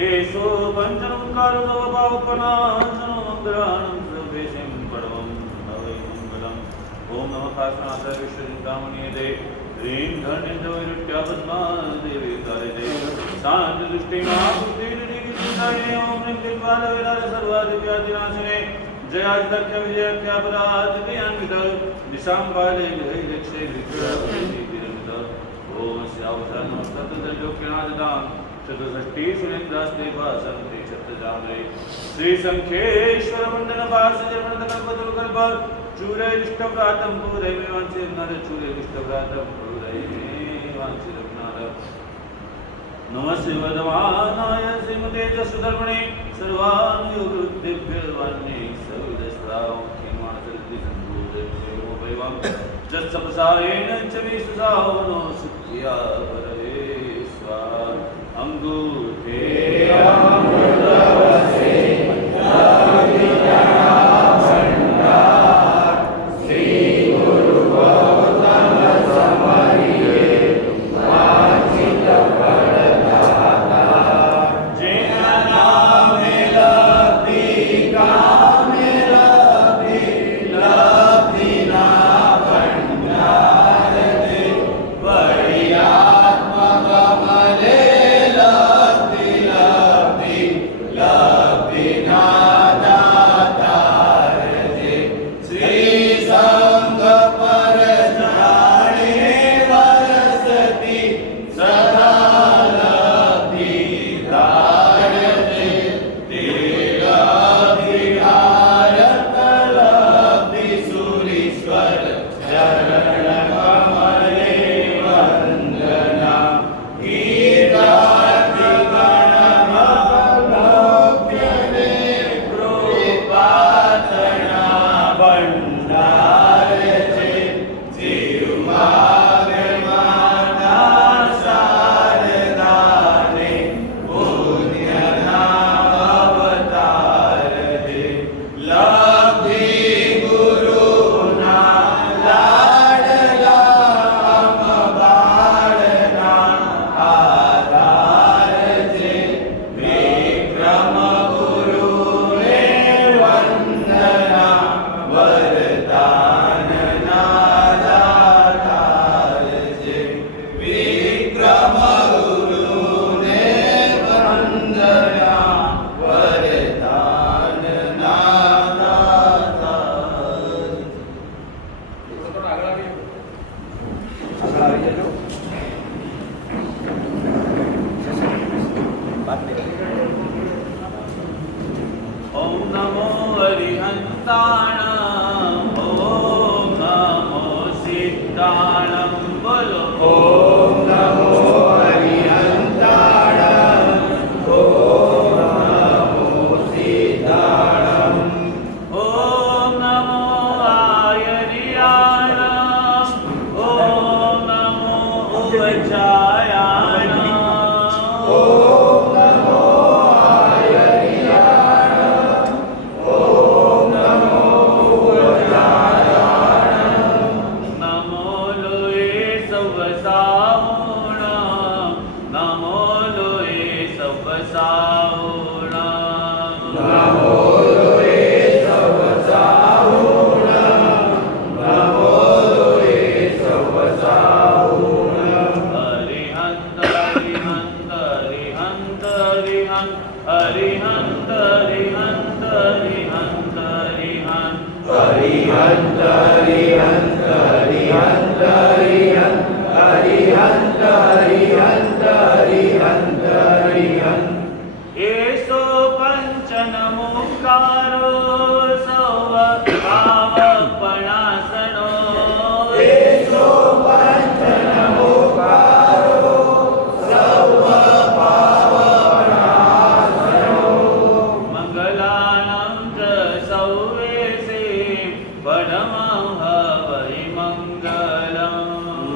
येषु पञ्चनङ्कारसोपावपनाशनो मङ्गलानं सर्वेशं परमं भवे मङ्गलम् ॐ नमः काशनाथाय विश्वचिन्तामणियते ह्रीं धन्यजवैरुट्या पद्मादेवी तारिते शान्तिदृष्टिमाबुद्धिनिधिगिरिताय ॐ नित्यज्वालविलास सर्वादिव्याधिनाशिने जयादिदख्यविजयख्यापराधितयान्वित दिशाम्बाले विधैर्यक्षे विक्रमविधिरमित ॐ श्यावसाय नमस्ततुल्यलोक्यनाथदां चतुष्षष्टि सुरेन्द्रास्ते भासन्ते छत्रजामरे श्रीसङ्ख्येश्वर वन्दन भासजमर्दकल्पतरुकल्प चूरैरिष्टव्रातं पूरैमेवांसिर्नर चूरैरिष्टव्रातं पूरैमेवांसिरघ्नाथ नमः श्रीवदमानाय श्रीमते जसुधर्मणे सर्वानुयोगवृद्धिभ्यर्वाण्ये सविदस्रावख्यमानसरिद्धि सम्भूतैवं जत्सपसायेन च विसुधावनो सुखिया भरवे स्वाहा अंगूठे अमृतवसे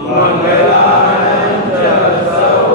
मंगलानं च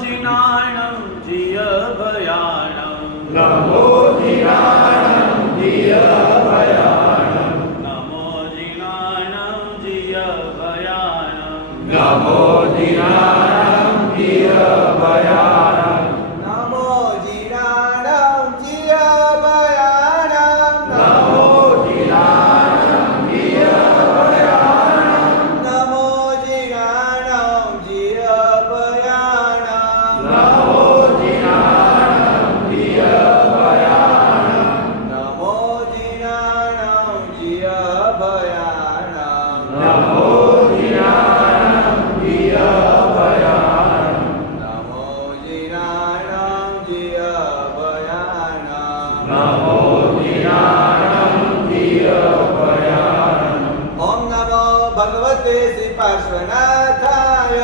जिनाणं जिय भयाणं नमो जिनाणं जिय भयाणं नमो जिनाणं जिय भयाणं नमो जिनाणं जिय भयाणं नमो जिनाणं जिय भयाणं नमो जिनाणं जिय भयाणं नमो जिनाणं जिय भयाणं नमो जिनाणं जिय भयाणं नमो जिनाणं जिय भयाणं नमो जिनाणं जिय भयाणं नमो जिनाणं जिय भयाणं नमो जिनाणं जिय भयाणं ॐ नमो भगवते श्रीपार्श्वनाथाय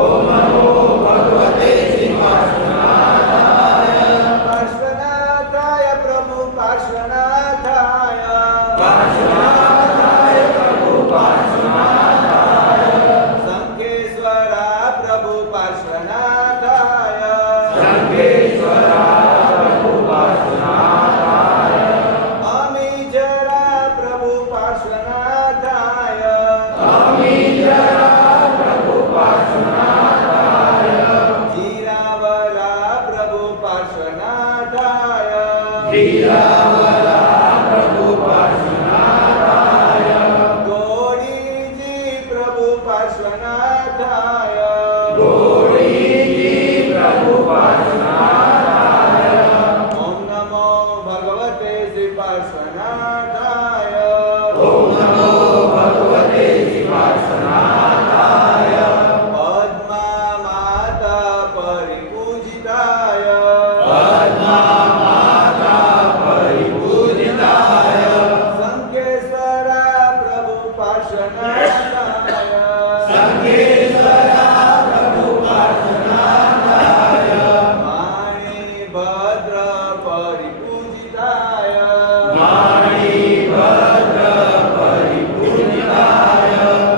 ॐ नमो भगवते श्रीपार्श्वनाथाय पार्श्वनाथाय प्रभु पार्श्वनाथाय पार्श्वनाथाय प्रभु पार्श्वनाथाय शङ्खेश्वरा प्रभु पार्श्वनाथाय शङ्खेश्वरा प्रभु पार्श्वनाथाय अमीजरा प्रभु पार्श्वनाथाय अमीजरा प्रभु पार्श्वनाथाय जीरावला प्रभु पार्श्वनाथाय धीरावला प्रभु पार्श्वनाथाय गौरीजी प्रभु पार्श्वनाथाय गौरीजी प्रभु पार्श्वनाथाय ॐ नमो भगवते श्री पार्श्वनाथाय ॐ नमो भगवते श्रीपार्श्वनाथाय पद्मा माता परिपूजिताय पद्मा माता परिपूजिताय शङ्खेश्वरा प्रभु पार्श्वनाथाय शङ्खेश्वरा प्रभु पार्श्वनाथाय माणिभद्र परिपूजिताय माणिभद्र परिपूजिताय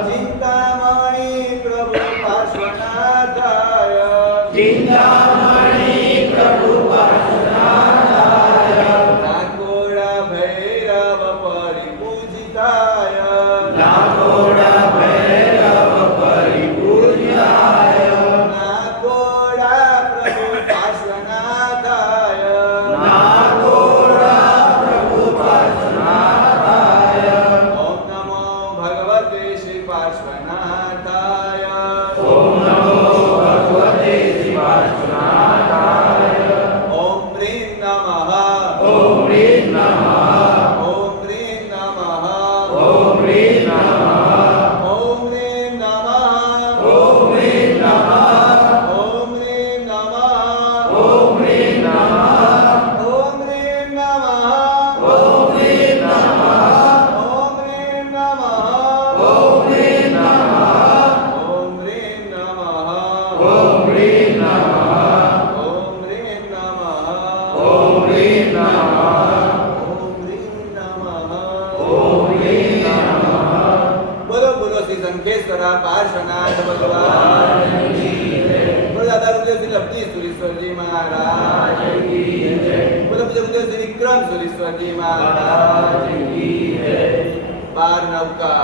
चिन्तामणि प्रभु पार्श्वनाथाय चिन्तामणि प्रभु पार्श्वनाथाय नाकोडा भैरव परिपूजिताय नाकोडा भैरव परिपूजिताय नाकोडा प्रभु पार्श्वनाथाय नाकोडा प्रभु पार्श्वनाथाय ॐ नमो भगवते श्री पार्श्वनाथाय ॐ नमो भगवते श्रीपार्श्वनाथाय ॐ ह्रीं नमः ॐ ह्रीं नमः ॐ ह्रीं नमः ॐ ह्रीं नमः ॐ ह्रीं नमः ॐ ह्रीं नमः ॐ ह्रीं नमः ॐ ह्रीं नमः ॐ ह्रीं नमः ॐ ह्रीं नमः ॐ ह्रीं नमः ॐ ह्रीं नमः ॐ ह्रीं नमः ॐ ह्रीं नमः ॐ ह्रीं नमः ॐ ह्रीं नमः ॐ ह्रीं नमः बोलो बोलो श्री शंखेश्वरा पार्श्वनाथ भगवान की जय। बोलो दादा रुद्र श्री लब्धि सुरेश्वर जी महाराज की जय। बोलो रुद्र श्री विक्रम सुरेश्वर जी महाराज की जय। बार नौका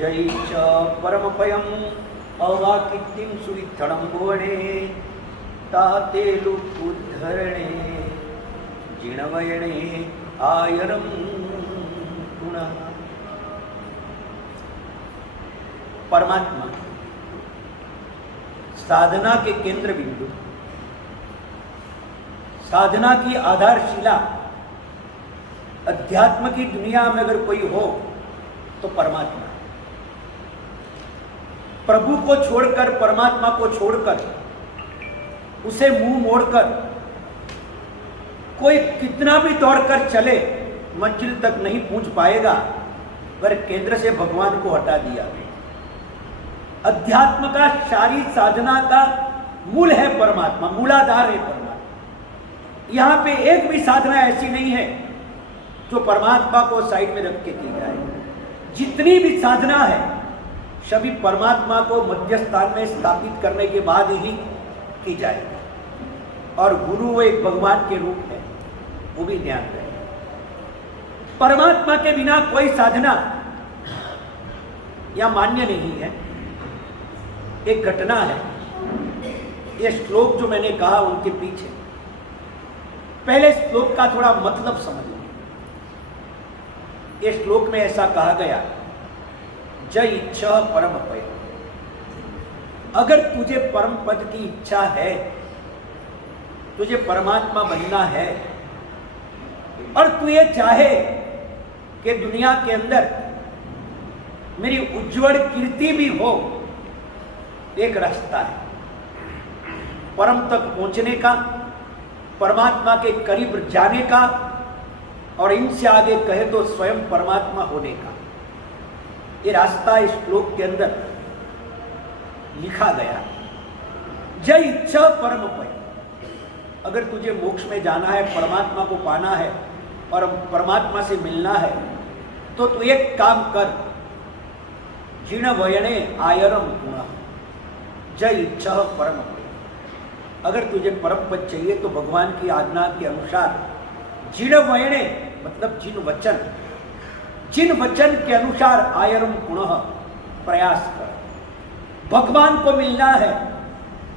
जय च परमपयम अवाकित्यं सुविठ्ठलं भुवने ताते लुकुद्धरणे जिणवयणे आयरम पुनः। परमात्मा साधना के केंद्र बिंदु, साधना की आधारशिला, अध्यात्म की दुनिया में अगर कोई हो तो परमात्मा। प्रभु को छोड़कर, परमात्मा को छोड़कर, उसे मुंह मोड़कर कोई कितना भी दौड़कर चले मंजिल तक नहीं पहुंच पाएगा अगर केंद्र से भगवान को हटा दिया। अध्यात्म का सारी साधना का मूल है परमात्मा, मूलाधार है परमात्मा। यहां पे एक भी साधना ऐसी नहीं है जो परमात्मा को साइड में रख के की जाए। जितनी भी साधना है सभी परमात्मा को मध्य स्थान में स्थापित करने के बाद ही की जाएगी। और गुरु वो एक भगवान के रूप है, वो भी ध्यान रहे। परमात्मा के बिना कोई साधना या मान्य नहीं है। एक घटना है, ये श्लोक जो मैंने कहा उनके पीछे, पहले श्लोक का थोड़ा मतलब समझ लो। ये श्लोक में ऐसा कहा गया, जय इच्छा परम पय। अगर तुझे परम पद की इच्छा है, तुझे परमात्मा बनना है और तू ये चाहे कि दुनिया के अंदर मेरी उज्जवल कीर्ति भी हो, एक रास्ता है परम तक पहुंचने का, परमात्मा के करीब जाने का, और इनसे आगे कहे तो स्वयं परमात्मा होने का। ये रास्ता इस श्लोक के अंदर लिखा गया, जय इच्छा परम पय। अगर तुझे मोक्ष में जाना है, परमात्मा को पाना है और परमात्मा से मिलना है, तो तू एक काम कर, जिण वयने आयरम गुण, जय इच्छा परम पय। अगर तुझे परम पद चाहिए तो भगवान की आज्ञा के अनुसार जिण वयने मतलब जिन वचन के अनुसार आयरम पुनः प्रयास कर। भगवान को मिलना है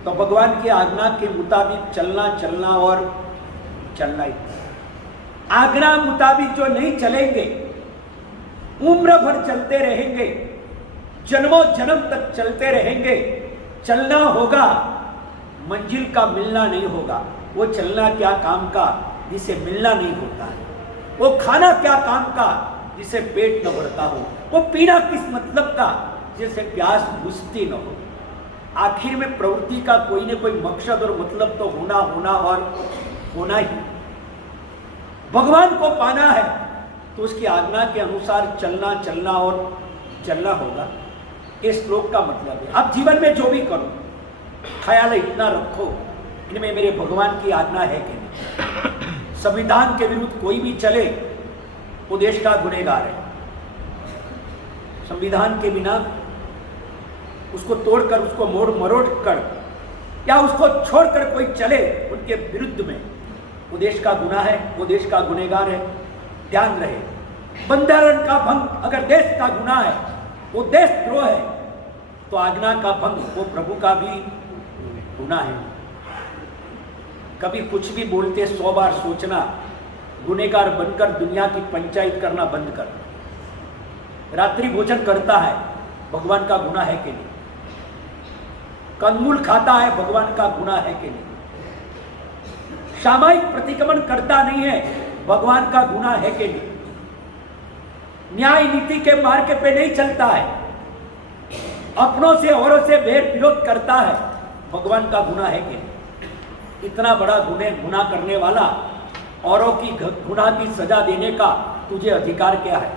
तो भगवान की आज्ञा के मुताबिक चलना और चलना ही। आज्ञा मुताबिक जो नहीं चलेंगे, उम्र भर चलते रहेंगे, जन्मों जन्म तक चलते रहेंगे, चलना होगा, मंजिल का मिलना नहीं होगा। वो चलना क्या काम का जिसे मिलना नहीं होता है, वो खाना क्या काम का जिसे पेट न भरता हो, वो पीना किस मतलब का जिसे प्यास बुझती न हो। आखिर में प्रवृत्ति का कोई न कोई मकसद और मतलब तो होना और होना ही। भगवान को पाना है तो उसकी आज्ञा के अनुसार चलना और चलना होगा। इस श्लोक का मतलब है अब जीवन में जो भी करो, ख्याल इतना रखो, इनमें मेरे भगवान की आज्ञा है कि नहीं। संविधान के विरुद्ध कोई भी चले वो देश का गुनहगार है। संविधान के बिना उसको तोड़कर, उसको मरोड़ कर या उसको छोड़कर कोई चले उनके विरुद्ध में, वो देश का गुनाह है, वो देश का गुनहगार है। ध्यान रहे, बंधारण का भंग अगर देश का गुनाह है, वो देशद्रोह है, तो आज्ञा का भंग वो प्रभु का भी गुनाह है। कभी कुछ भी बोलते 100 बार सोचना, गुनहगार बनकर दुनिया की पंचायत करना बंद कर। रात्रि भोजन करता है, भगवान का गुनाह है कि नहीं? कंदमूल खाता है, भगवान का गुनाह है कि नहीं? सामायिक प्रतिक्रमण करता नहीं है, भगवान का गुनाह है कि नहीं? न्याय नीति के मार्ग पे नहीं चलता है, अपनों से औरों से भेद विरोध करता है, भगवान का गुनाह है कि नहीं? इतना बड़ा गुनाह करने वाला, औरों की गुनाह की सजा देने का तुझे अधिकार क्या है?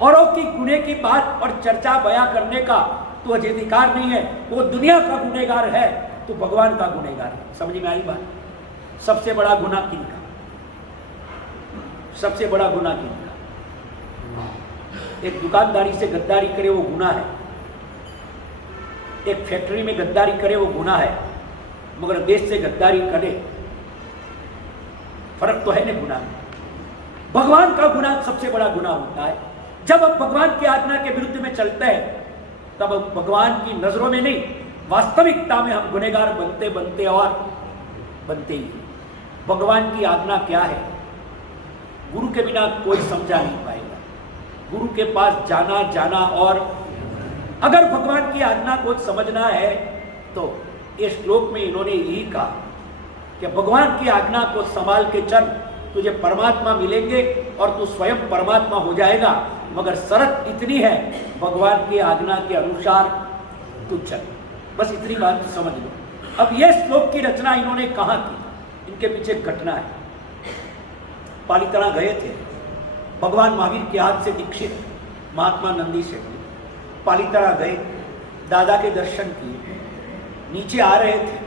औरों की गुनाह की बात और चर्चा बयां करने का तुझे अधिकार नहीं है। वो दुनिया का गुनहगार है, तो भगवान का गुनहगार है। समझ में आई बात? सबसे बड़ा गुनाह किनका? सबसे बड़ा गुनाह किनका? एक दुकानदारी से गद्दारी करे वो गुनाह है, एक फैक्ट्री में गद्दारी करे वो गुनाह है, मगर देश से गद्दारी करे, फर्क तो है ना गुनाह में। भगवान का गुनाह सबसे बड़ा गुनाह होता है। जब हम भगवान की आज्ञा के विरुद्ध में चलते हैं तब हम भगवान की नजरों में नहीं, वास्तविकता में हम गुनहगार बनते बनते और बनते ही। भगवान की आज्ञा क्या है, गुरु के बिना कोई समझा नहीं पाएगा। गुरु के पास जाना जाना, और अगर भगवान की आज्ञा को समझना है तो इस श्लोक में इन्होंने यही कहा कि भगवान की आज्ञा को संभाल के चल, तुझे परमात्मा मिलेंगे और तू स्वयं परमात्मा हो जाएगा। मगर शर्त इतनी है, भगवान की आज्ञा के अनुसार तू चल। बस इतनी बात समझ लो। अब यह श्लोक की रचना इन्होंने कहाँ की, इनके पीछे एक घटना है। पालिताना गए थे, भगवान महावीर के हाथ से दीक्षित महात्मा नंदी से पालिताना गए, दादा के दर्शन किए, नीचे आ रहे थे,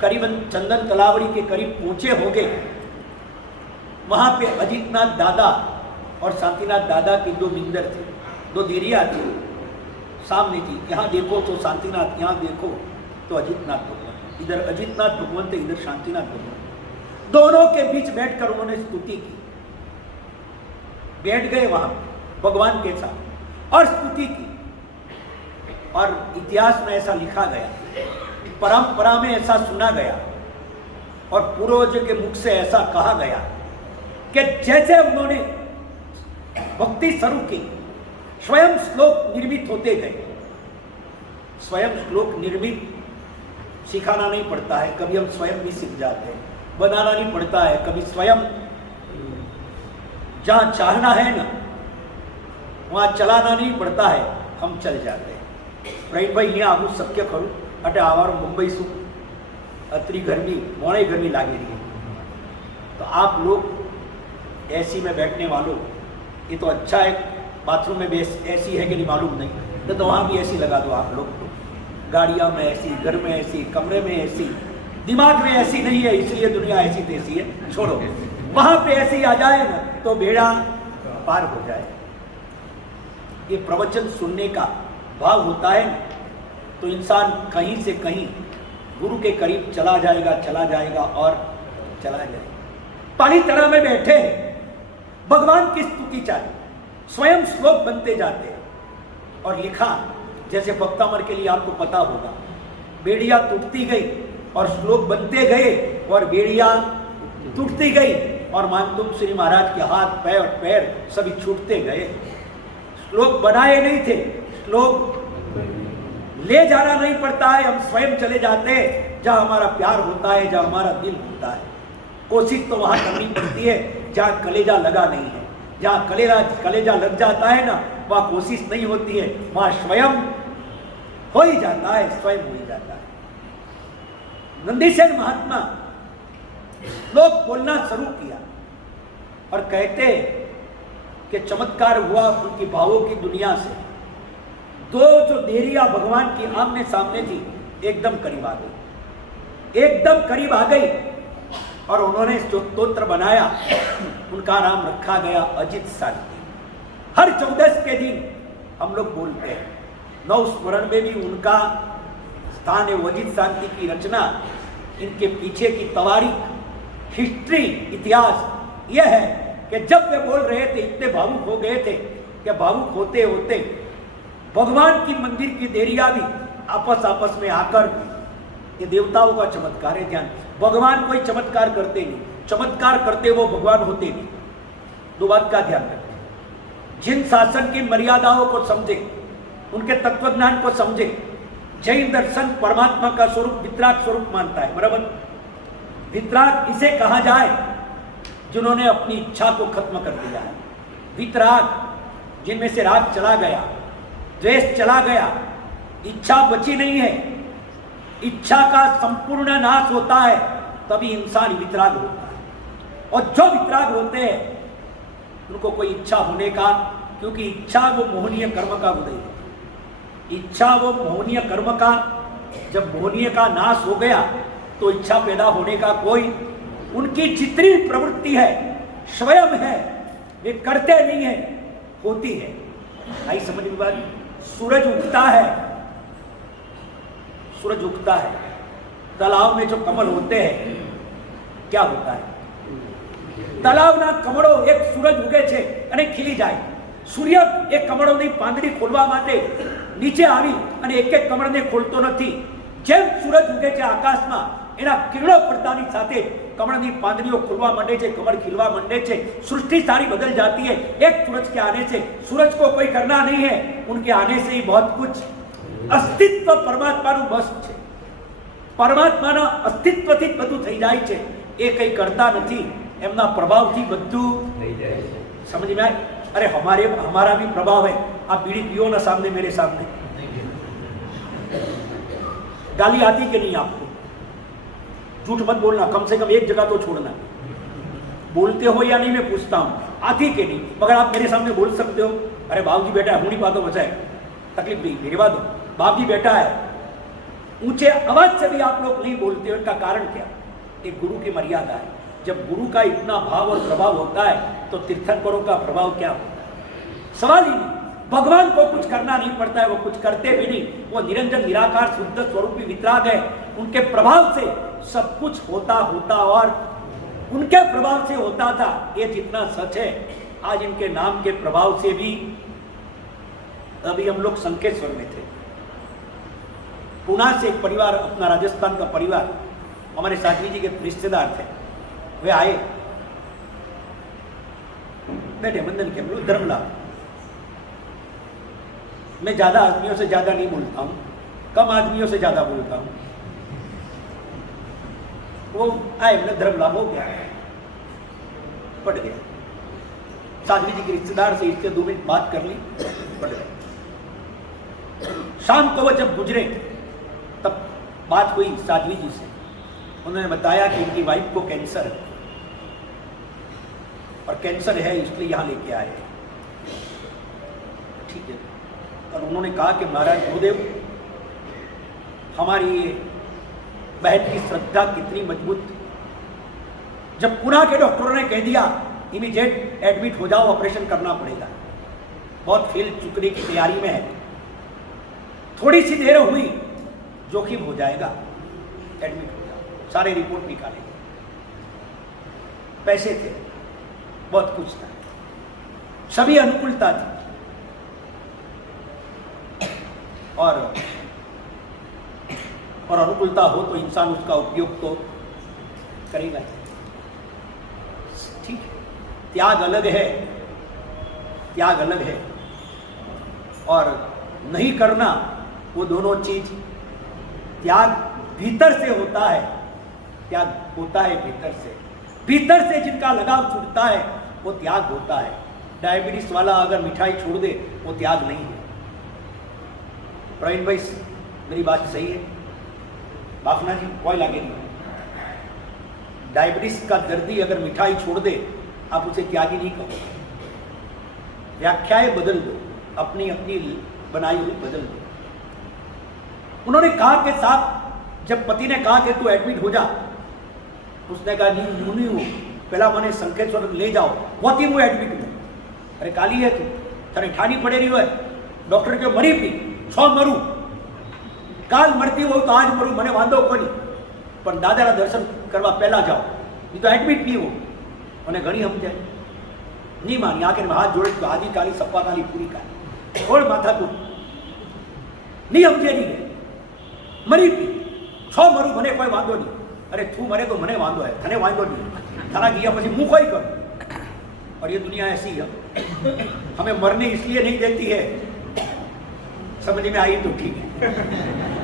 करीबन चंदन तलावड़ी के करीब पहुंचे होंगे। वहां पे अजीतनाथ दादा और शांतिनाथ दादा की दो मिंदर थे, दो देरिया थी, सामने थी। यहाँ देखो तो शांतिनाथ, यहाँ देखो तो अजीतनाथ भगवान, इधर अजीतनाथ भगवान थे, इधर शांतिनाथ भगवान। दोनों के बीच बैठकर उन्होंने स्तुति की, बैठ गए वहां भगवान के साथ और स्तुति की। और इतिहास में ऐसा लिखा गया, परंपरा में ऐसा सुना गया और पूर्वजों के मुख से ऐसा कहा गया कि जैसे उन्होंने भक्ति शुरू की, स्वयं श्लोक निर्मित होते गए। स्वयं श्लोक निर्मित सिखाना नहीं पड़ता है, कभी हम स्वयं भी सीख जाते हैं। बनाना नहीं पड़ता है, कभी स्वयं जहां चाहना है ना वहां चलाना नहीं पड़ता है, हम चल जाते हैं। राइट भाई, यहाँ आવું શક્ય ખરું? એટલે આવારો મુંબઈ શું અત્રી ગરમી, મોડે ગરમી लागे रही है। तो आप लोग एसी में बैठने वालों, ये तो अच्छा है, बाथरूम में भी एसी है कि नहीं मालूम नहीं, तो वहाँ भी एसी लगा दो आप लोग। गाड़ियाँ में एसी, घर में एसी, कमरे में एसी, दिमाग में ऐसी नहीं है इसलिए दुनिया ऐसी तैसी है, छोड़ो। वहां पे ऐसी आ जाए ना तो बेड़ा पार हो जाए। ये प्रवचन सुनने का भाव होता है तो इंसान कहीं से कहीं गुरु के करीब चला जाएगा और चला जाएगा। पालिताना में बैठे भगवान की स्तुति चाली, स्वयं श्लोक बनते जाते हैं। और लिखा जैसे भक्तामर के लिए आपको पता होगा, बेड़िया टूटती गई और श्लोक बनते गए और बेड़िया टूटती गई और मानतुम श्री महाराज के हाथ पैर सभी छूटते गए। श्लोक बनाए नहीं थे, श्लोक ले जाना नहीं पड़ता है, हम स्वयं चले जाते हैं जहां हमारा प्यार होता है, जहां हमारा दिल होता है। कोशिश तो वहां करनी पड़ती है जहां कलेजा लगा नहीं है। जहां कलेजा लग जाता है ना, वहां कोशिश नहीं होती है, वहां स्वयं हो ही जाता है, स्वयं हो ही जाता है। नंदीसेन महात्मा लोग बोलना शुरू किया और कहते कि चमत्कार हुआ उनकी भावों की दुनिया से। दो जो देरिया भगवान की आमने सामने थी एकदम करीब आ गई, एकदम करीब आ गई और उन्होंने जो स्तोत्र बनाया उनका नाम रखा गया अजित शांति। हर 14 के दिन हम लोग बोलते हैं, नव स्मरण में भी उनका स्थान है। अजित शांति की रचना, इनके पीछे की तवारीख, हिस्ट्री, इतिहास यह है कि जब वे बोल रहे थे इतने भावुक हो गए थे कि भावुक होते होते भगवान की मंदिर की देरिया भी आपस में आकर, ये देवताओं का चमत्कार है। ध्यान, भगवान कोई चमत्कार करते नहीं, चमत्कार करते वो भगवान होते नहीं। दो बात का ध्यान रखें, जिन शासन की मर्यादाओं को समझे, उनके तत्वज्ञान को समझे। जैन दर्शन परमात्मा का स्वरूप वितराग स्वरूप मानता है, बराबर। वितराग इसे कहा जाए जिन्होंने अपनी इच्छा को खत्म कर दिया है। वितराग, जिनमें से राग चला गया, द्वेष चला गया, इच्छा बची नहीं है, इच्छा का संपूर्ण नाश होता है, तभी इंसान वितराग होता है। और जो वितराग होते हैं उनको कोई इच्छा होने का, क्योंकि इच्छा वो मोहनीय कर्म का उदय है। इच्छा वो मोहनीय कर्म का, जब मोहनीय का नाश हो गया तो इच्छा पैदा होने का कोई, उनकी जितनी प्रवृत्ति है स्वयं है, वे करते नहीं है, होती है। आई समझ में बात? सूरज उगता है, सूरज उगता है, तालाब में जो कमल होते हैं क्या होता है? तालाब ना कमड़ो एक सूरज उगे छे અને ખીલી જાય, સૂર્ય એ કમળોની પાંદડી ખોલવા માટે નીચે આવી અને એક એક કમળને ખોલતો નથી. જેમ સૂરજ ઉગે છે આકાશમાં, એના કિરણો પડતાની સાથે कमल पांदड़ियों खुलवा मंडे छे, कमल खिलवा मंडे छे, सृष्टि सारी बदल जाती है एक सूरज के आने से. सूरज को कोई करना नहीं है, उनके आने से ही बहुत कुछ. अस्तित्व परमात्मा नु बस छे, परमात्मा ना अस्तित्व थी बधु थई जाय छे. ए कई करता नहीं, एमना प्रभाव थी बधु थई जाय छे. समझ में आए? अरे हमारा भी प्रभाव है. आप बीड़ी पियो ना सामने, मेरे सामने. गाली आती कि नहीं आपको? झूठ मत बोलना, कम से कम एक जगह तो छोड़ना. बोलते हो या नहीं मैं पूछता हूं, आती के नहीं? मगर आप मेरे सामने बोल सकते हो, अरे बाबूजी बेटा है, हूं नहीं पातो बचाए, तकलीफ नहीं, मेरी बात हो, बाबूजी बेटा है. ऊंचे आवाज से भी आप लोग नहीं बोलते हो, इनका कारण क्या? एक गुरु की मर्यादा है. जब गुरु का इतना भाव और प्रभाव होता है तो तीर्थंकरों का प्रभाव क्या होता है? सवाल ही नहीं. भगवान को कुछ करना नहीं पड़ता है, वो कुछ करते भी नहीं. वो निरंजन निराकार शुद्ध स्वरूपी वितराग है. उनके प्रभाव से सब कुछ होता और उनके प्रभाव से होता था. ये जितना सच है, आज इनके नाम के प्रभाव से भी. अभी हम लोग संकेश्वर में थे, पुणे से एक परिवार, अपना राजस्थान का परिवार, हमारे साध्वी जी के रिश्तेदार थे. वे आए, बैठे बंधन के बोलो धर्म लाभ. मैं ज्यादा आदमियों से ज्यादा नहीं बोलता हूं, कम आदमियों से ज्यादा बोलता हूं. वो आए, मैंने धर्म लाभ हो गया, पट गया. साध्वी जी के रिश्तेदार से इससे 2 मिनट बात कर ली, पट गए. शाम को वो जब गुजरे तब बात हुई साध्वी जी से. उन्होंने बताया कि उनकी वाइफ को कैंसर है और कैंसर है इसलिए यहां लेके आए. ठीक है. और उन्होंने कहा कि महाराज गुरुदेव, हमारी बहन की श्रद्धा कितनी मजबूत. जब पुणे के डॉक्टरों ने कह दिया इमीडिएट एडमिट हो जाओ, ऑपरेशन करना पड़ेगा, बहुत फैल चुकने की तैयारी में है, थोड़ी सी देर हुई जोखिम हो जाएगा, एडमिट हो जाओ, सारे रिपोर्ट निकालेंगे. पैसे थे, बहुत कुछ था, सभी अनुकूलता थी. और अनुकूलता हो तो इंसान उसका उपयोग तो करेगा. ठीक है. त्याग अलग है, त्याग अलग है, और नहीं करना, वो दोनों चीज. त्याग भीतर से होता है, त्याग होता है भीतर से. भीतर से जिनका लगाव छूटता है वो त्याग होता है. डायबिटीज वाला अगर मिठाई छोड़ दे वो त्याग नहीं है. प्रवीण भाई, मेरी बात सही है? बाफना जी, कोई लागे नहीं. डायबिटीज का दर्दी अगर मिठाई छोड़ दे, आप उसे त्यागी नहीं कहो. व्याख्याएं बदल दो, अपनी अपनी बनाई हुई बदल दो. उन्होंने कहा कि साहब, जब पति ने कहा कि तू एडमिट हो जा, उसने कहा नहीं हूं, पहला मैंने संकेश्वर ले जाओ. बहुत ही वो एडमिट हूं. अरे काली है तू, थाने ठानी पड़े रही है. डॉक्टर के मरी पी, 6 मरू, काल मरती हो तो आज मरू, મને વાંધો કોઈ નહીં, પણ દાદાના દર્શન કરવા પહેલા જાઓ, એ તો એડમિટ નહીં હો. મને ઘણી સમજાય નહીં માની. આખરે હાથ જોડે તો આદિ કાલી સપ્પા કાલી પૂરી કાલી, થોડ માથા તું નહીં સમજે નહીં. મરી પી, 6 મરું, મને કોઈ વાંધો નહીં. અરે તું મરે તો મને વાંધો है, તને વાંધો નહીં. थाना गया પછી હું કોઈ કરું. और ये दुनिया ऐसी है, हमें मरने इसलिए नहीं देती है. समझ में आई तो ठीक है,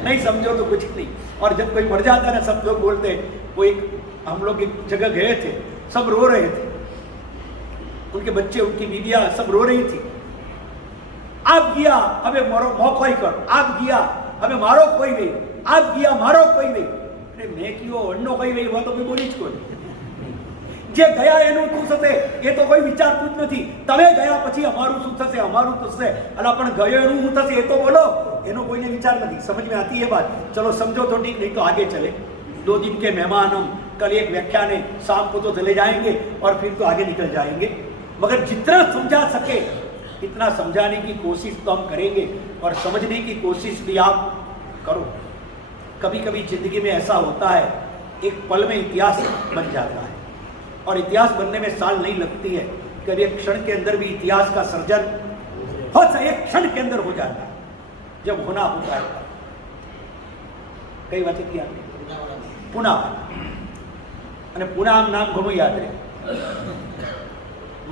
नहीं समझो तो कुछ नहीं. और जब कोई मर जाता है ना, सब लोग बोलते हैं, वो एक हम लोग एक जगह गए थे, सब रो रहे थे, उनके बच्चे, उनकी बीवियां सब रो रही थी. आप गया हमें मरो मौका ही कर, आप गया हमें मारो कोई नहीं, आप गया मारो कोई नहीं. अरे मैं क्यों अन्नो कोई नहीं, वो तो कोई बोली જ કોઈ. જે ગયા એનું શું થશે એ તો કોઈ વિચારતું જ નથી. તમે ગયા પછી અમારું શું થશે, અમારું થશે, અલા પણ ગયો એનું શું થશે એ તો બોલો, એનો કોઈને વિચાર નથી. समझ में आती है बात? चलो समझो तो ठीक, नहीं तो आगे चले. 2 दिन के मेहमान हम, कल एक व्याख्यान है, शाम को तो चले जाएंगे और फिर तो आगे निकल जाएंगे. मगर जितना समझा सके इतना समझाने की कोशिश तो हम करेंगे, और समझने की कोशिश भी आप करो. कभी कभी जिंदगी में ऐसा होता है, एक पल में इतिहास बन जाता है, और इतिहास बनने में साल नहीं लगती है. कभी एक क्षण के अंदर भी इतिहास का सर्जन बहुत सा एक क्षण के अंदर हो जाता है जब होना होता है। कई बातें किया पुना અને પુના નામ ઘણું યાદ રહે,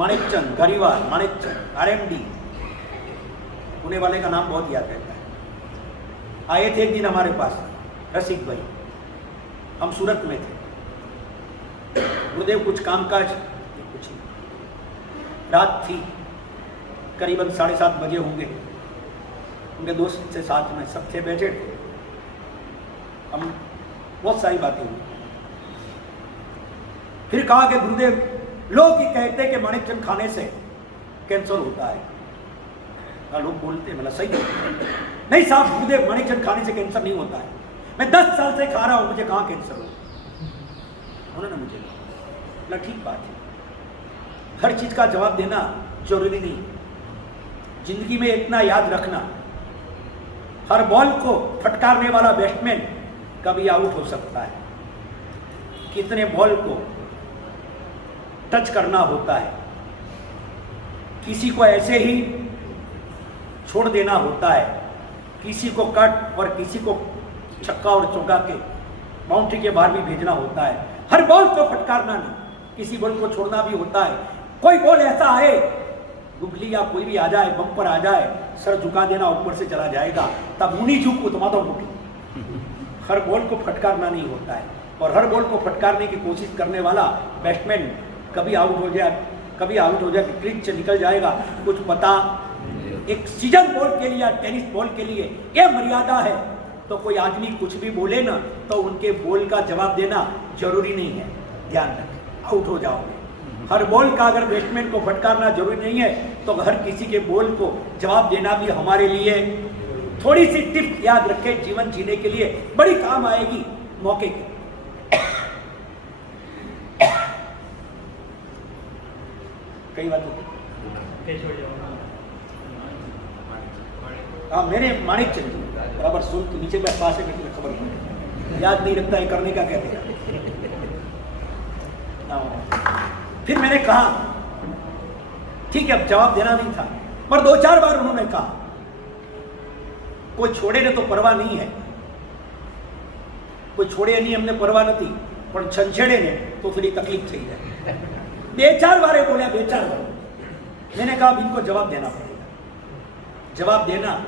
माणिकचंद गरीवाल, माणिकचंद, आरएमडी, पुणे वाले का नाम बहुत याद रहता है। आए थे एक दिन हमारे पास रसिक भाई, हम सूरत में थे, गुरुदेव कुछ कामकाज कुछ नहीं, रात थी, करीबन 7:30 बजे होंगे, उनके दोस्त से साथ में सब थे, बैठे थे, हम बहुत सारी बातें हुई। फिर कहा कि गुरुदेव लोग ही कहते हैं कि माणिकचंद खाने से कैंसर होता है। लोग बोलते हैं, मतलब सही नहीं साहब, गुरुदेव माणिकचंद खाने से कैंसर नहीं होता है, मैं 10 साल से खा रहा हूं, मुझे कहां कैंसर हो। उन्होंने मुझे बोला ठीक बात है, हर चीज का जवाब देना जरूरी नहीं, जिंदगी में इतना याद रखना, हर बॉल को फटकारने वाला बैट्समैन कभी आउट हो सकता है, कितने बॉल को टच करना होता है, किसी को ऐसे ही छोड़ देना होता है, किसी को कट और किसी को छक्का और चौका के बाउंड्री के बाहर भी भेजना होता है। हर बॉल को फटकारना नहीं, किसी बॉल को छोड़ना भी होता है। कोई बॉल ऐसा आए, गुगली या कोई भी आ जाए, बम्पर आ जाए, सर झुका देना, ऊपर से चला जाएगा, तब मुनी झुकू तुम्हारा मुठी। हर बॉल को फटकारना नहीं होता है, और हर बॉल को फटकारने की कोशिश करने वाला बैट्समैन कभी आउट हो जाए, क्रीज से निकल जाएगा, कुछ पता। एक सीजन बॉल के लिए या टेनिस बॉल के लिए यह मर्यादा है, तो कोई आदमी कुछ भी बोले ना तो उनके बॉल का जवाब देना जरूरी नहीं है, ध्यान रखें, आउट हो जाओगे। हर बॉल का अगर बैट्समैन को फटकारना जरूरी नहीं है, तो हर किसी के बॉल को जवाब देना भी हमारे लिए थोड़ी सी टिप याद रखें, जीवन जीने के लिए बड़ी काम आएगी मौके की। कई बात हाँ, मैंने माणिकचंद बराबर सुन के नीचे में पास है, खबर याद नहीं रखता है, करने का कहते हैं। फिर मैंने कहा ठीक है, अब जवाब देना नहीं था, पर 2-4 बार उन्होंने कहा कोई छोड़े ने तो परवाह नहीं है, कोई छोड़े नहीं, हमने परवाह नहीं, पर छंछेड़े ने तो थोड़ी तकलीफ थी है। 2-4 बार बोला, 2-4 बार मैंने कहा अब इनको जवाब देना पड़ेगा, जवाब देना,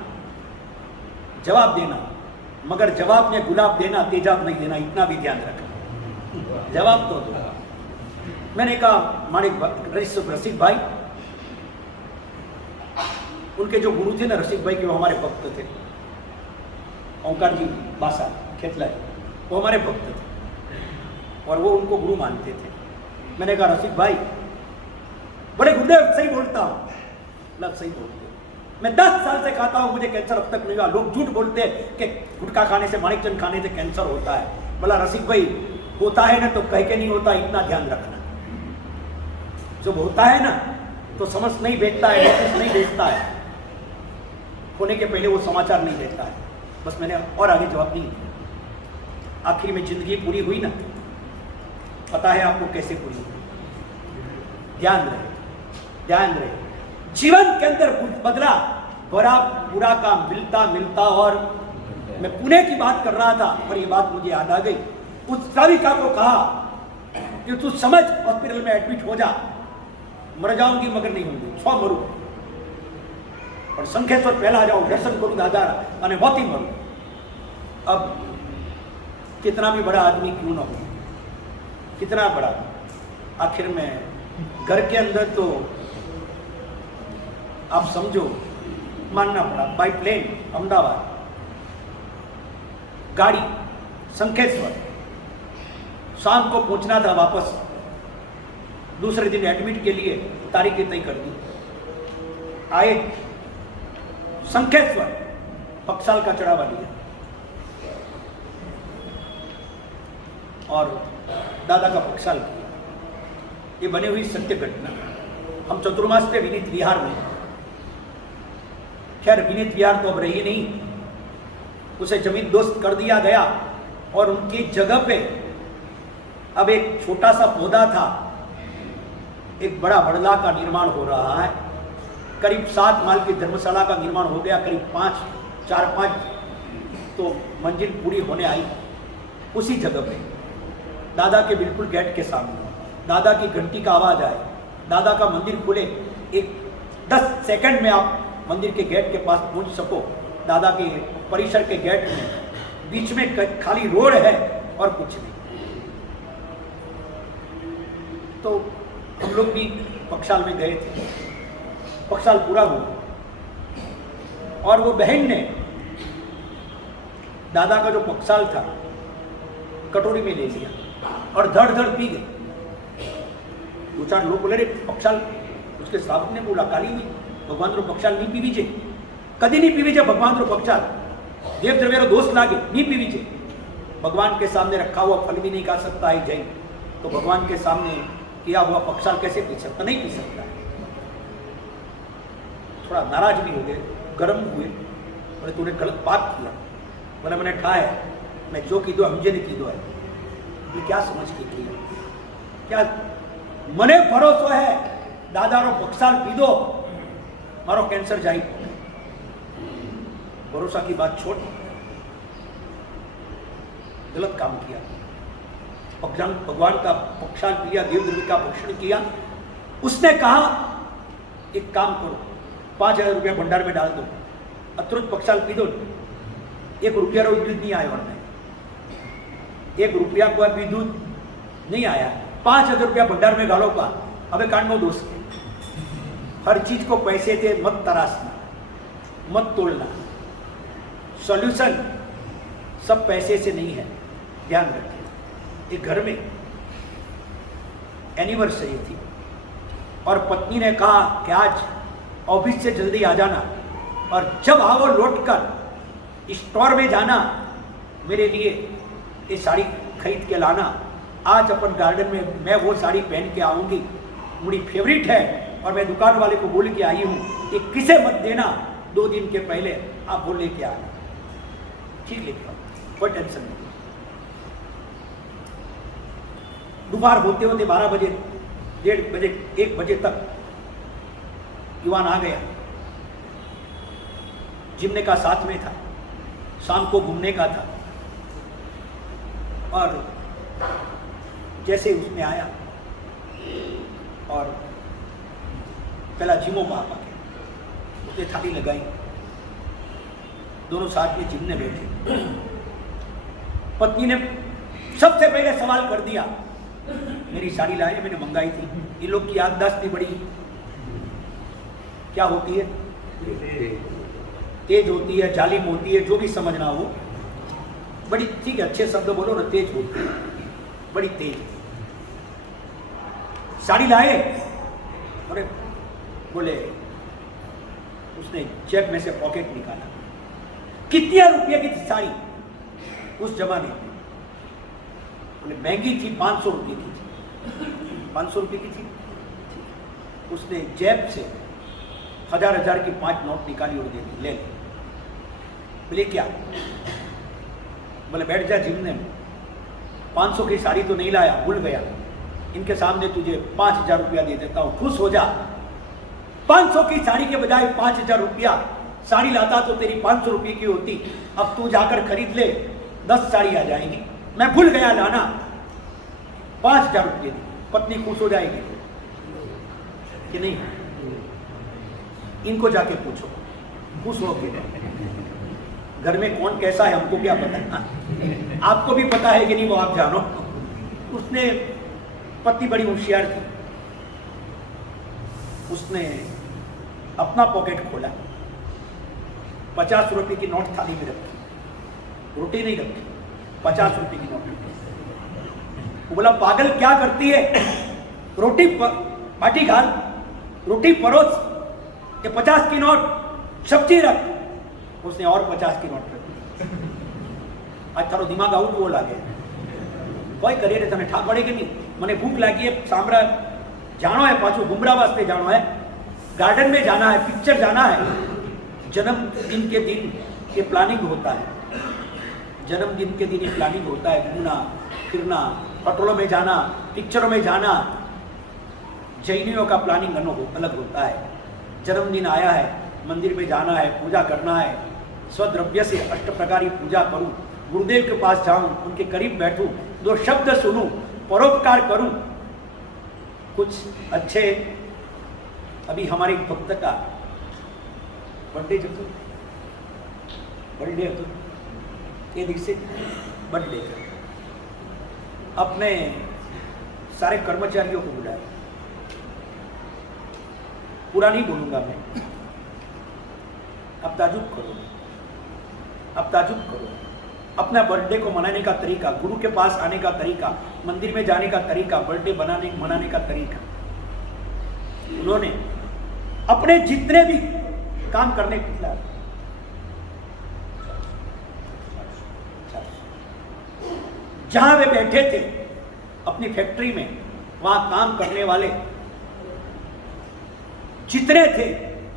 मगर जवाब में गुलाब देना, तेजाब नहीं देना, इतना भी ध्यान रखना, जवाब तो दो। मैंने कहा रसिक भाई, उनके जो गुरु थे ना रसिक भाई के, वो हमारे भक्त थे, ओंकार जी बासा खेतला, वो हमारे भक्त थे और वो उनको गुरु मानते थे। मैंने कहा रसिक भाई, बड़े गुरुदेव सही बोलता हूँ, सही बोलते, मैं 10 साल से खाता हूँ, मुझे कैंसर अब तक नहीं हुआ। लोग झूठ बोलते हैं कि गुटखा खाने से, माणिकचंद खाने से कैंसर होता है। बोला रसिक भाई, होता है ना तो कह के नहीं होता, इतना ध्यान रखना, जब होता है ना तो समझ नहीं भेजता है, नोटिस नहीं भेजता है, होने के पहले वो समाचार नहीं भेजता है। बस मैंने और आगे जवाब नहीं दिया। आखिर में जिंदगी पूरी हुई ना, पता है आपको कैसे पूरी हुई, ध्यान रहे, जीवन के अंदर बदला बुरा का मिलता। और मैं पुणे की बात कर रहा था, और ये बात मुझे याद आ गई। उस साविका को कहा कि तू समझ, हॉस्पिटल में एडमिट हो जा, मर जाऊंगी मगर नहीं होंगी, स्व मरू, और संखेश्वर पहला जाओ, दर्शन करूं दादा, अने बहुत ही मरू। अब कितना भी बड़ा आदमी क्यों ना हो, कितना बड़ा, आखिर में घर के अंदर तो आप समझो मानना पड़ा। बाई प्लेन अहमदाबाद, गाड़ी संखेश्वर, शाम को पहुंचना था वापस, दूसरे दिन एडमिट के लिए तारीखें तय कर दी। आए संखेश्वर, पक्षाल का चढ़ावा लिया और दादा का पक्षाल किया। ये बनी हुई सत्य घटना। हम चतुर्मास पे विनीत विहार में, खैर विनीत विहार तो अब रही नहीं, उसे जमीन दोस्त कर दिया गया और उनकी जगह पे अब एक छोटा सा पौधा था, एक बड़ा बड़ला का निर्माण हो रहा है। करीब 7 माल की धर्मशाला का निर्माण हो गया, करीब 4-5 तो मंजिल पूरी होने आई। उसी जगह पे दादा के बिल्कुल गेट के सामने दादा की घंटी का आवाज आए, दादा का मंदिर खुले, एक 10 सेकंड में आप मंदिर के गेट के पास पहुंच सको। दादा के परिसर के गेट में बीच में खाली रोड है और कुछ नहीं। तो हम लोग भी पक्षाल में गए थे, पक्षाल पूरा हुआ और वो बहन ने दादा का जो पक्षाल था कटोरी में ले लिया और धड़ धड़ पी गए। 2-4 लोग बोले रे पक्षाल, उसके साहब ने बोला काली हुई भगवान रो पक्षाल नहीं पीवी छे, कदी नहीं पीवी छे भगवान रो पक्षाल, देव द्रव्य दोष लागे नहीं पीवी छे। भगवान के सामने रखा हुआ फल भी नहीं खा सकता है जैन, तो भगवान के सामने किया हुआ पक्षाल कैसे पी सकता? नहीं पी सकता। थोड़ा नाराज भी हो गए, गर्म हुए, बोले तूने गलत बात किया। बोले मैंने ठा है, मैं जो कीधो हमजे ने कीधो है। ये क्या समझ के किया? क्या मने भरोसो है दादा रो पक्षाल पीधो मारो कैंसर जाए। भरोसा की बात छोड़, गलत काम किया। भगवान का पक्षाल पिया, देव द्रव्य का भक्षण किया। उसने कहा एक काम करो, 5,000 रुपया भंडार में डाल दो, अतुरुत पक्षाल पी दो। 1 रुपया रो विद्युत नहीं आया, और 1 रुपया को विद्युत नहीं आया, 5,000 रुपया भंडार में डालो का। अबे कांडो दोस्त, हर चीज को पैसे थे मत तराशना, मत तोड़ना। सॉल्यूशन सब पैसे से नहीं है, ध्यान रखिए। एक घर में एनिवर्सरी थी और पत्नी ने कहा कि आज ऑफिस से जल्दी आ जाना, और जब आओ लौटकर स्टोर में जाना, मेरे लिए ये साड़ी खरीद के लाना। आज अपन गार्डन में मैं वो साड़ी पहन के आऊँगी, मेरी फेवरेट है, और मैं दुकान वाले को बोल के आई हूँ कि किसे मत देना, 2 दिन के पहले आप वो लेके आना। ठीक लेके आओ, कोई टेंशन नहीं। दोपहर होते होते 12 बजे, 1:30 बजे, 1 बजे तक युवान आ गया। जिमने का साथ में था, शाम को घूमने का था, और जैसे उसमें आया और पहला जिमो बाप आ गया, उसने थाली लगाई, दोनों साथ में जिम में बैठे। पत्नी ने सबसे पहले सवाल कर दिया, मेरी साड़ी लाए, मैंने मंगाई थी। ये लोग की याददाश्त भी बड़ी क्या होती है, तेज होती है, जालिम होती है, जो भी समझना हो, बड़ी ठीक है, अच्छे शब्द बोलो ना, तेज होती है, बड़ी तेज। साड़ी लाए, अरे बोले, उसने जेब में से पॉकेट निकाला, कितने रुपये की थी साड़ी उस जमाने में? बोले महंगी थी, 500 रुपये की थी। 500 रुपये की थी। उसने जेब से 1000 की 5 नोट निकाली और दे दी, ले ले। बोले क्या? बोले बैठ जा जिम में, 500 की साड़ी तो नहीं लाया, भूल गया, इनके सामने तुझे 5000 रुपया दे देता हूँ, खुश हो जा। 500 की साड़ी के बजाय 5000 रुपया साड़ी लाता तो तेरी 500 रुपये की होती। अब तू जाकर खरीद ले, 10 साड़ी आ जाएंगी। मैं भूल गया लाना, 5000 रुपये दी। पत्नी खुश हो जाएगी कि नहीं? इनको जाके पूछो, खुश हो के। घर में कौन कैसा है हमको क्या पता, आपको भी पता है कि नहीं वो आप जानो। उसने, पत्नी बड़ी होशियार थी, उसने अपना पॉकेट खोला, 50 रुपये की नोट थाली में रखी, रोटी नहीं रखी, 50 रुपये की नोट। वो बोला पागल क्या करती है, रोटी बाटी घाल, रोटी परोस, ये 50 की नोट, सब्जी रख। उसने और 50 की नोट रखी। आज थारो दिमाग आउट वो लागे, कोई करिए रे, तने ठा पड़े कि नहीं? मने भूख लगी है, सांभरा जानो है, पाछू घुमरा वास्ते जानो है, गार्डन में जाना है, पिक्चर जाना है। जन्मदिन के दिन ये प्लानिंग होता है, जन्मदिन के दिन ये प्लानिंग होता है, घूमना फिरना, पटोलों में जाना, पिक्चरों में जाना। जैनियों का प्लानिंग अलग होता है, जन्मदिन आया है, मंदिर में जाना है, पूजा करना है, स्वद्रव्य से 8 प्रकार पूजा करूं, गुरुदेव के पास जाऊं, उनके करीब बैठूं, 2 शब्द सुनूं, परोपकार करूं, कुछ अच्छे। अभी हमारे एक भक्त का बर्थडे जब बर्थडे तो ये दिवसे बर्थडे अपने सारे कर्मचारियों को बुलाया, पूरा नहीं बोलूंगा मैं, अब ताजुब करो, अब ताजुब करो। अपना बर्थडे को मनाने का तरीका, गुरु के पास आने का तरीका, मंदिर में जाने का तरीका, बर्थडे मनाने का तरीका, उन्होंने अपने जितने भी काम करने के जहां वे बैठे थे अपनी फैक्ट्री में, वहां काम करने वाले जितने थे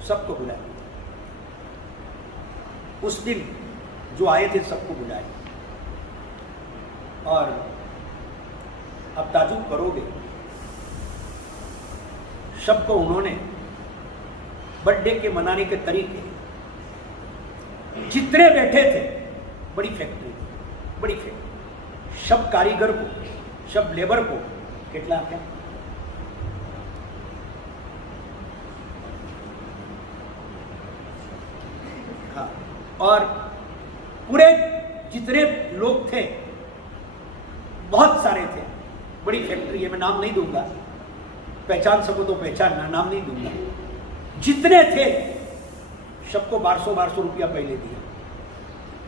सबको बुलाया। उस दिन जो आए थे सबको बुलाए। और अब ताजुब करोगे, सबको उन्होंने बर्थडे के मनाने के तरीके, जितने बैठे थे, बड़ी फैक्ट्री, सब कारीगर को, सब लेबर को कितना क्या, हाँ, और पूरे जितने लोग थे, बहुत सारे थे, बड़ी फैक्ट्री है, मैं नाम नहीं दूंगा, पहचान सको तो पहचानना, नाम नहीं दूंगा। जितने थे सबको 1200 रुपया पहले दिया।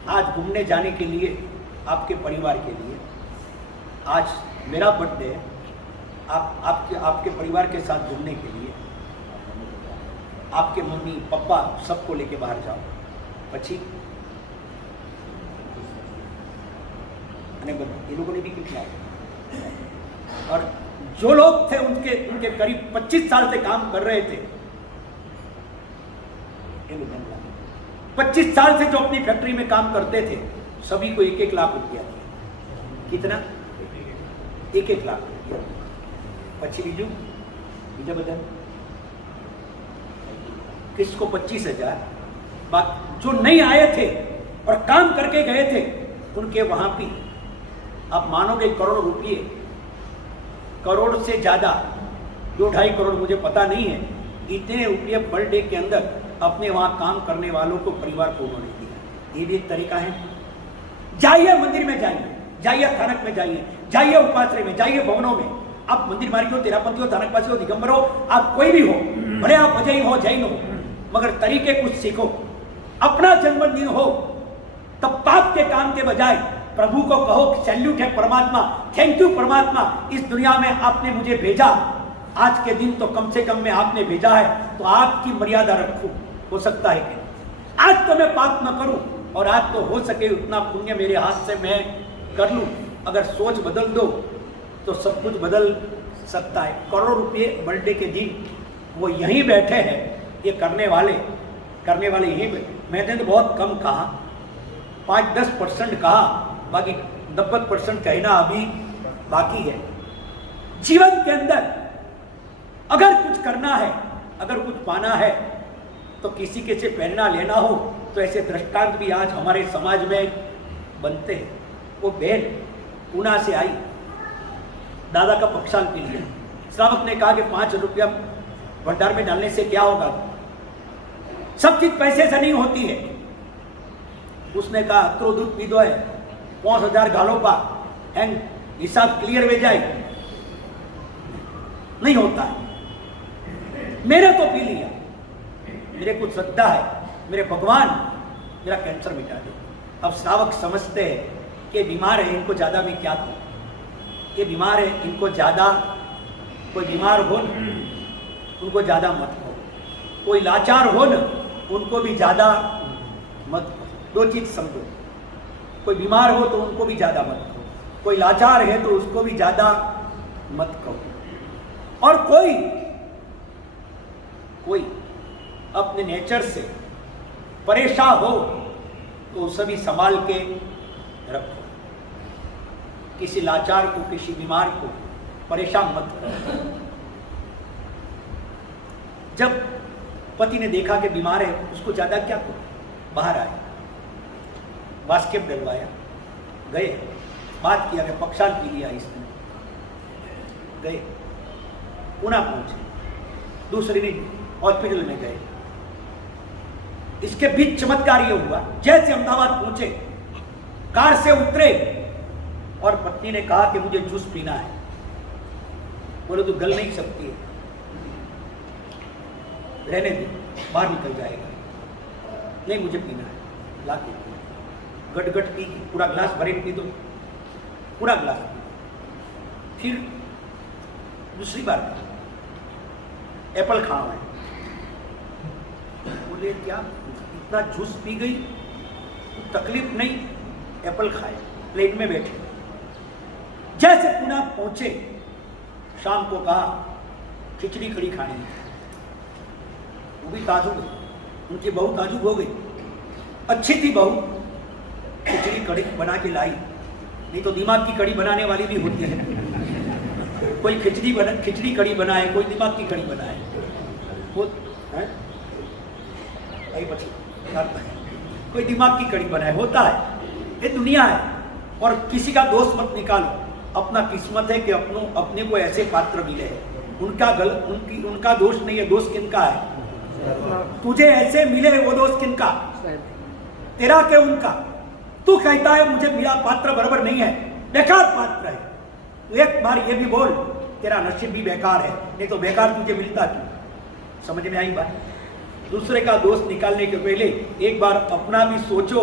आज घूमने जाने के लिए, आपके परिवार के लिए, आज मेरा बर्थडे है, आपके परिवार के साथ घूमने के लिए, आपके मम्मी पापा सबको लेके बाहर जाओ, પછી ये लोगों ने भी किया। और जो लोग थे उनके करीब 25 साल से काम कर रहे थे, 25 साल से जो अपनी फैक्ट्री में काम करते थे, सभी को 1-1 लाख रुपया दिया। कितना? 1-1 लाख रुपया। પછી બીજા બધા किसको 25,000। बात जो नहीं आए थे और काम करके गए थे, उनके वहां भी आप मानोगे करोड़ रुपये, करोड़ से ज्यादा, 2-2.5 करोड़, मुझे पता नहीं है, इतने रुपये पर डे के अंदर अपने वहां काम करने वालों को, परिवार को उन्होंने दिया। ये भी एक तरीका है। जाइए मंदिर में, जाइए थानक में, जाइए उपाश्रय में, जाइए भवनों में। आप मंदिर मार्गी हो, तेरापंथी हो, थानकवासी हो, दिगंबर हो, आप कोई भी हो, भले आप अजय हो, जैन हो, मगर तरीके कुछ सीखो। अपना जन्मदिन हो तब पाप के काम के बजाय प्रभु को कहो सैल्यूट है परमात्मा, थैंक यू परमात्मा, इस दुनिया में आपने मुझे भेजा, आज के दिन तो कम से कम में आपने भेजा है, तो आपकी मर्यादा रखूं। हो सकता है कि आज तो मैं पाप न करूं, और आज तो हो सके उतना पुण्य मेरे हाथ से मैं कर लूं। अगर सोच बदल दो तो सब कुछ बदल सकता है। करोड़ रुपये बर्थडे के दिन वो यहीं बैठे हैं, ये करने वाले यहीं बैठे। मैंने तो बहुत कम कहा, 5-10% कहा, बाकी 90% कहना अभी बाकी है। जीवन के अंदर अगर कुछ करना है, अगर कुछ पाना है, तो किसी के से प्रेरणा लेना हो तो ऐसे दृष्टांत भी आज हमारे समाज में बनते हैं। वो बहन पूना से आई, दादा का पक्षाल पी लिया। श्रावक ने कहा कि 5 रुपया भंडार में डालने से क्या होगा, सब चीज पैसे से नहीं होती है। उसने कहा तो दूध पी दो है, 5,000 गालों का एंड हिसाब क्लियर हो जाए, नहीं होता है। मैंने तो पी लिया, मेरे कुछ श्रद्धा है, मेरे भगवान मेरा कैंसर मिटा दे। अब श्रावक समझते हैं कि बीमार है, इनको ज्यादा भी क्या दूं, ये बीमार है, इनको ज्यादा, कोई बीमार हो न उनको ज्यादा मत कहो, कोई लाचार हो न उनको भी ज्यादा मत कहो। 2 चीज समझो, कोई बीमार हो तो उनको भी ज्यादा मत कहो, कोई लाचार है तो उसको भी ज्यादा मत कहो। और कोई अपने नेचर से परेशान हो तो सभी संभाल के रखो। किसी लाचार को, किसी बीमार को परेशान मत करो। जब पति ने देखा कि बीमार है, उसको ज्यादा क्या करो, बाहर आए, वास्केप डलवाया, गए, बात किया कि पक्षाल पी लिया इसने, गए, पुनः पहुंचे, दूसरे दिन हॉस्पिटल में गए। इसके बीच चमत्कार ये हुआ, जैसे अहमदाबाद पहुंचे, कार से उतरे और पत्नी ने कहा कि मुझे जूस पीना है। बोले तो गल नहीं सकती है, रहने दे, बाहर निकल जाएगा। नहीं मुझे पीना है, ला के गट पी, पूरा ग्लास भरे पी दो, पूरा ग्लास पी। फिर दूसरी बार एप्पल खाना है। बोले क्या इतना जूस पी गई, तो तकलीफ नहीं, एप्पल खाए, प्लेन में बैठे। जैसे पुनः पहुंचे, शाम को कहा खिचड़ी कड़ी खानी है। वो भी ताजुब है, उनकी बहू ताजुब हो गई, अच्छी थी बहू, खिचड़ी कड़ी बना के लाई। नहीं तो दिमाग की कड़ी बनाने वाली भी होती है, कोई खिचड़ी कड़ी बनाए, कोई दिमाग की कड़ी बनाए, वो है कोई दिमाग की कड़ी बनाए, होता है, ये दुनिया है। और किसी का दोष मत निकालो, अपना किस्मत है कि अपने को ऐसे पात्र मिले हैं। उनका दोष नहीं है, दोष किनका है? तुझे ऐसे मिले, वो दोष किनका? तेरा के उनका? तू कहता है मुझे मेरा पात्र बराबर नहीं है, बेकार पात्र है, तो एक बार ये भी बोल तेरा नसीब भी बेकार है, नहीं तो बेकार तुझे मिलता क्यों? समझ में आई बात? दूसरे का दोष निकालने के पहले एक बार अपना भी सोचो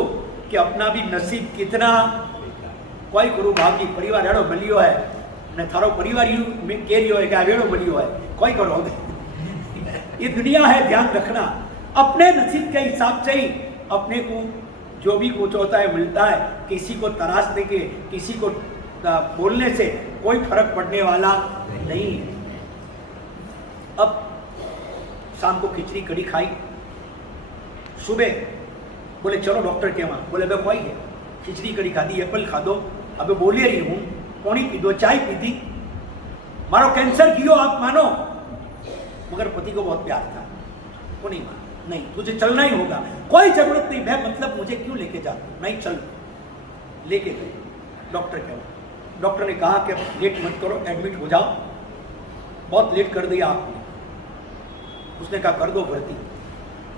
कि अपना भी नसीब कितना। कोई करू भागी परिवार एड़ो मलियो है ने थारो परिवार में केरियो है क्या वेड़ो मलियो है, कोई करो ये दुनिया है, ध्यान रखना। अपने नसीब के हिसाब से ही अपने को जो भी कुछ होता है मिलता है। किसी को तराशने के, किसी को बोलने से कोई फर्क पड़ने वाला नहीं है। अब शाम को खिचड़ी कड़ी खाई, सुबह बोले चलो डॉक्टर के वहाँ, बोले भाई कोई है, खिचड़ी कड़ी खा दी, एप्पल खा दो, अबे बोले रही हूँ, पानी पी दो, चाय पी दी, मारो कैंसर कियो आप मानो। मगर पति को बहुत प्यार था, वो नहीं माना, नहीं तुझे चलना ही होगा, कोई जरूरत नहीं, मैं मतलब मुझे क्यों लेके जाते हो, नहीं चल। लेके गए डॉक्टर के वहाँ। डॉक्टर ने कहा कि लेट मत करो, एडमिट हो जाओ, बहुत लेट कर दिया आपने। उसने कहा कर दो भर्ती।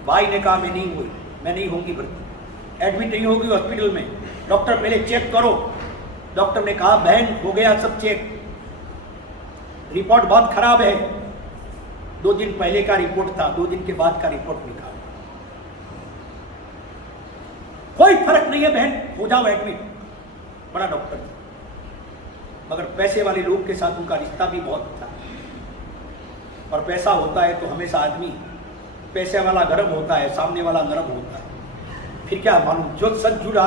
भाई ने कहा मैं नहीं हुई, मैं नहीं होंगी भर्ती, एडमिट नहीं होगी हॉस्पिटल में, डॉक्टर पहले चेक करो। डॉक्टर ने कहा बहन हो गया सब चेक, रिपोर्ट बहुत खराब है। 2 दिन पहले का रिपोर्ट था, 2 दिन के बाद का रिपोर्ट निकाला, कोई फर्क नहीं है बहन, हो जाओ एडमिट। बड़ा डॉक्टर था, मगर पैसे वाले लोग के साथ उनका रिश्ता भी बहुत था। और पैसा होता है तो हमेशा आदमी, पैसे वाला गर्म होता है, सामने वाला नरम होता है। फिर क्या मालूम, जो सच जुड़ा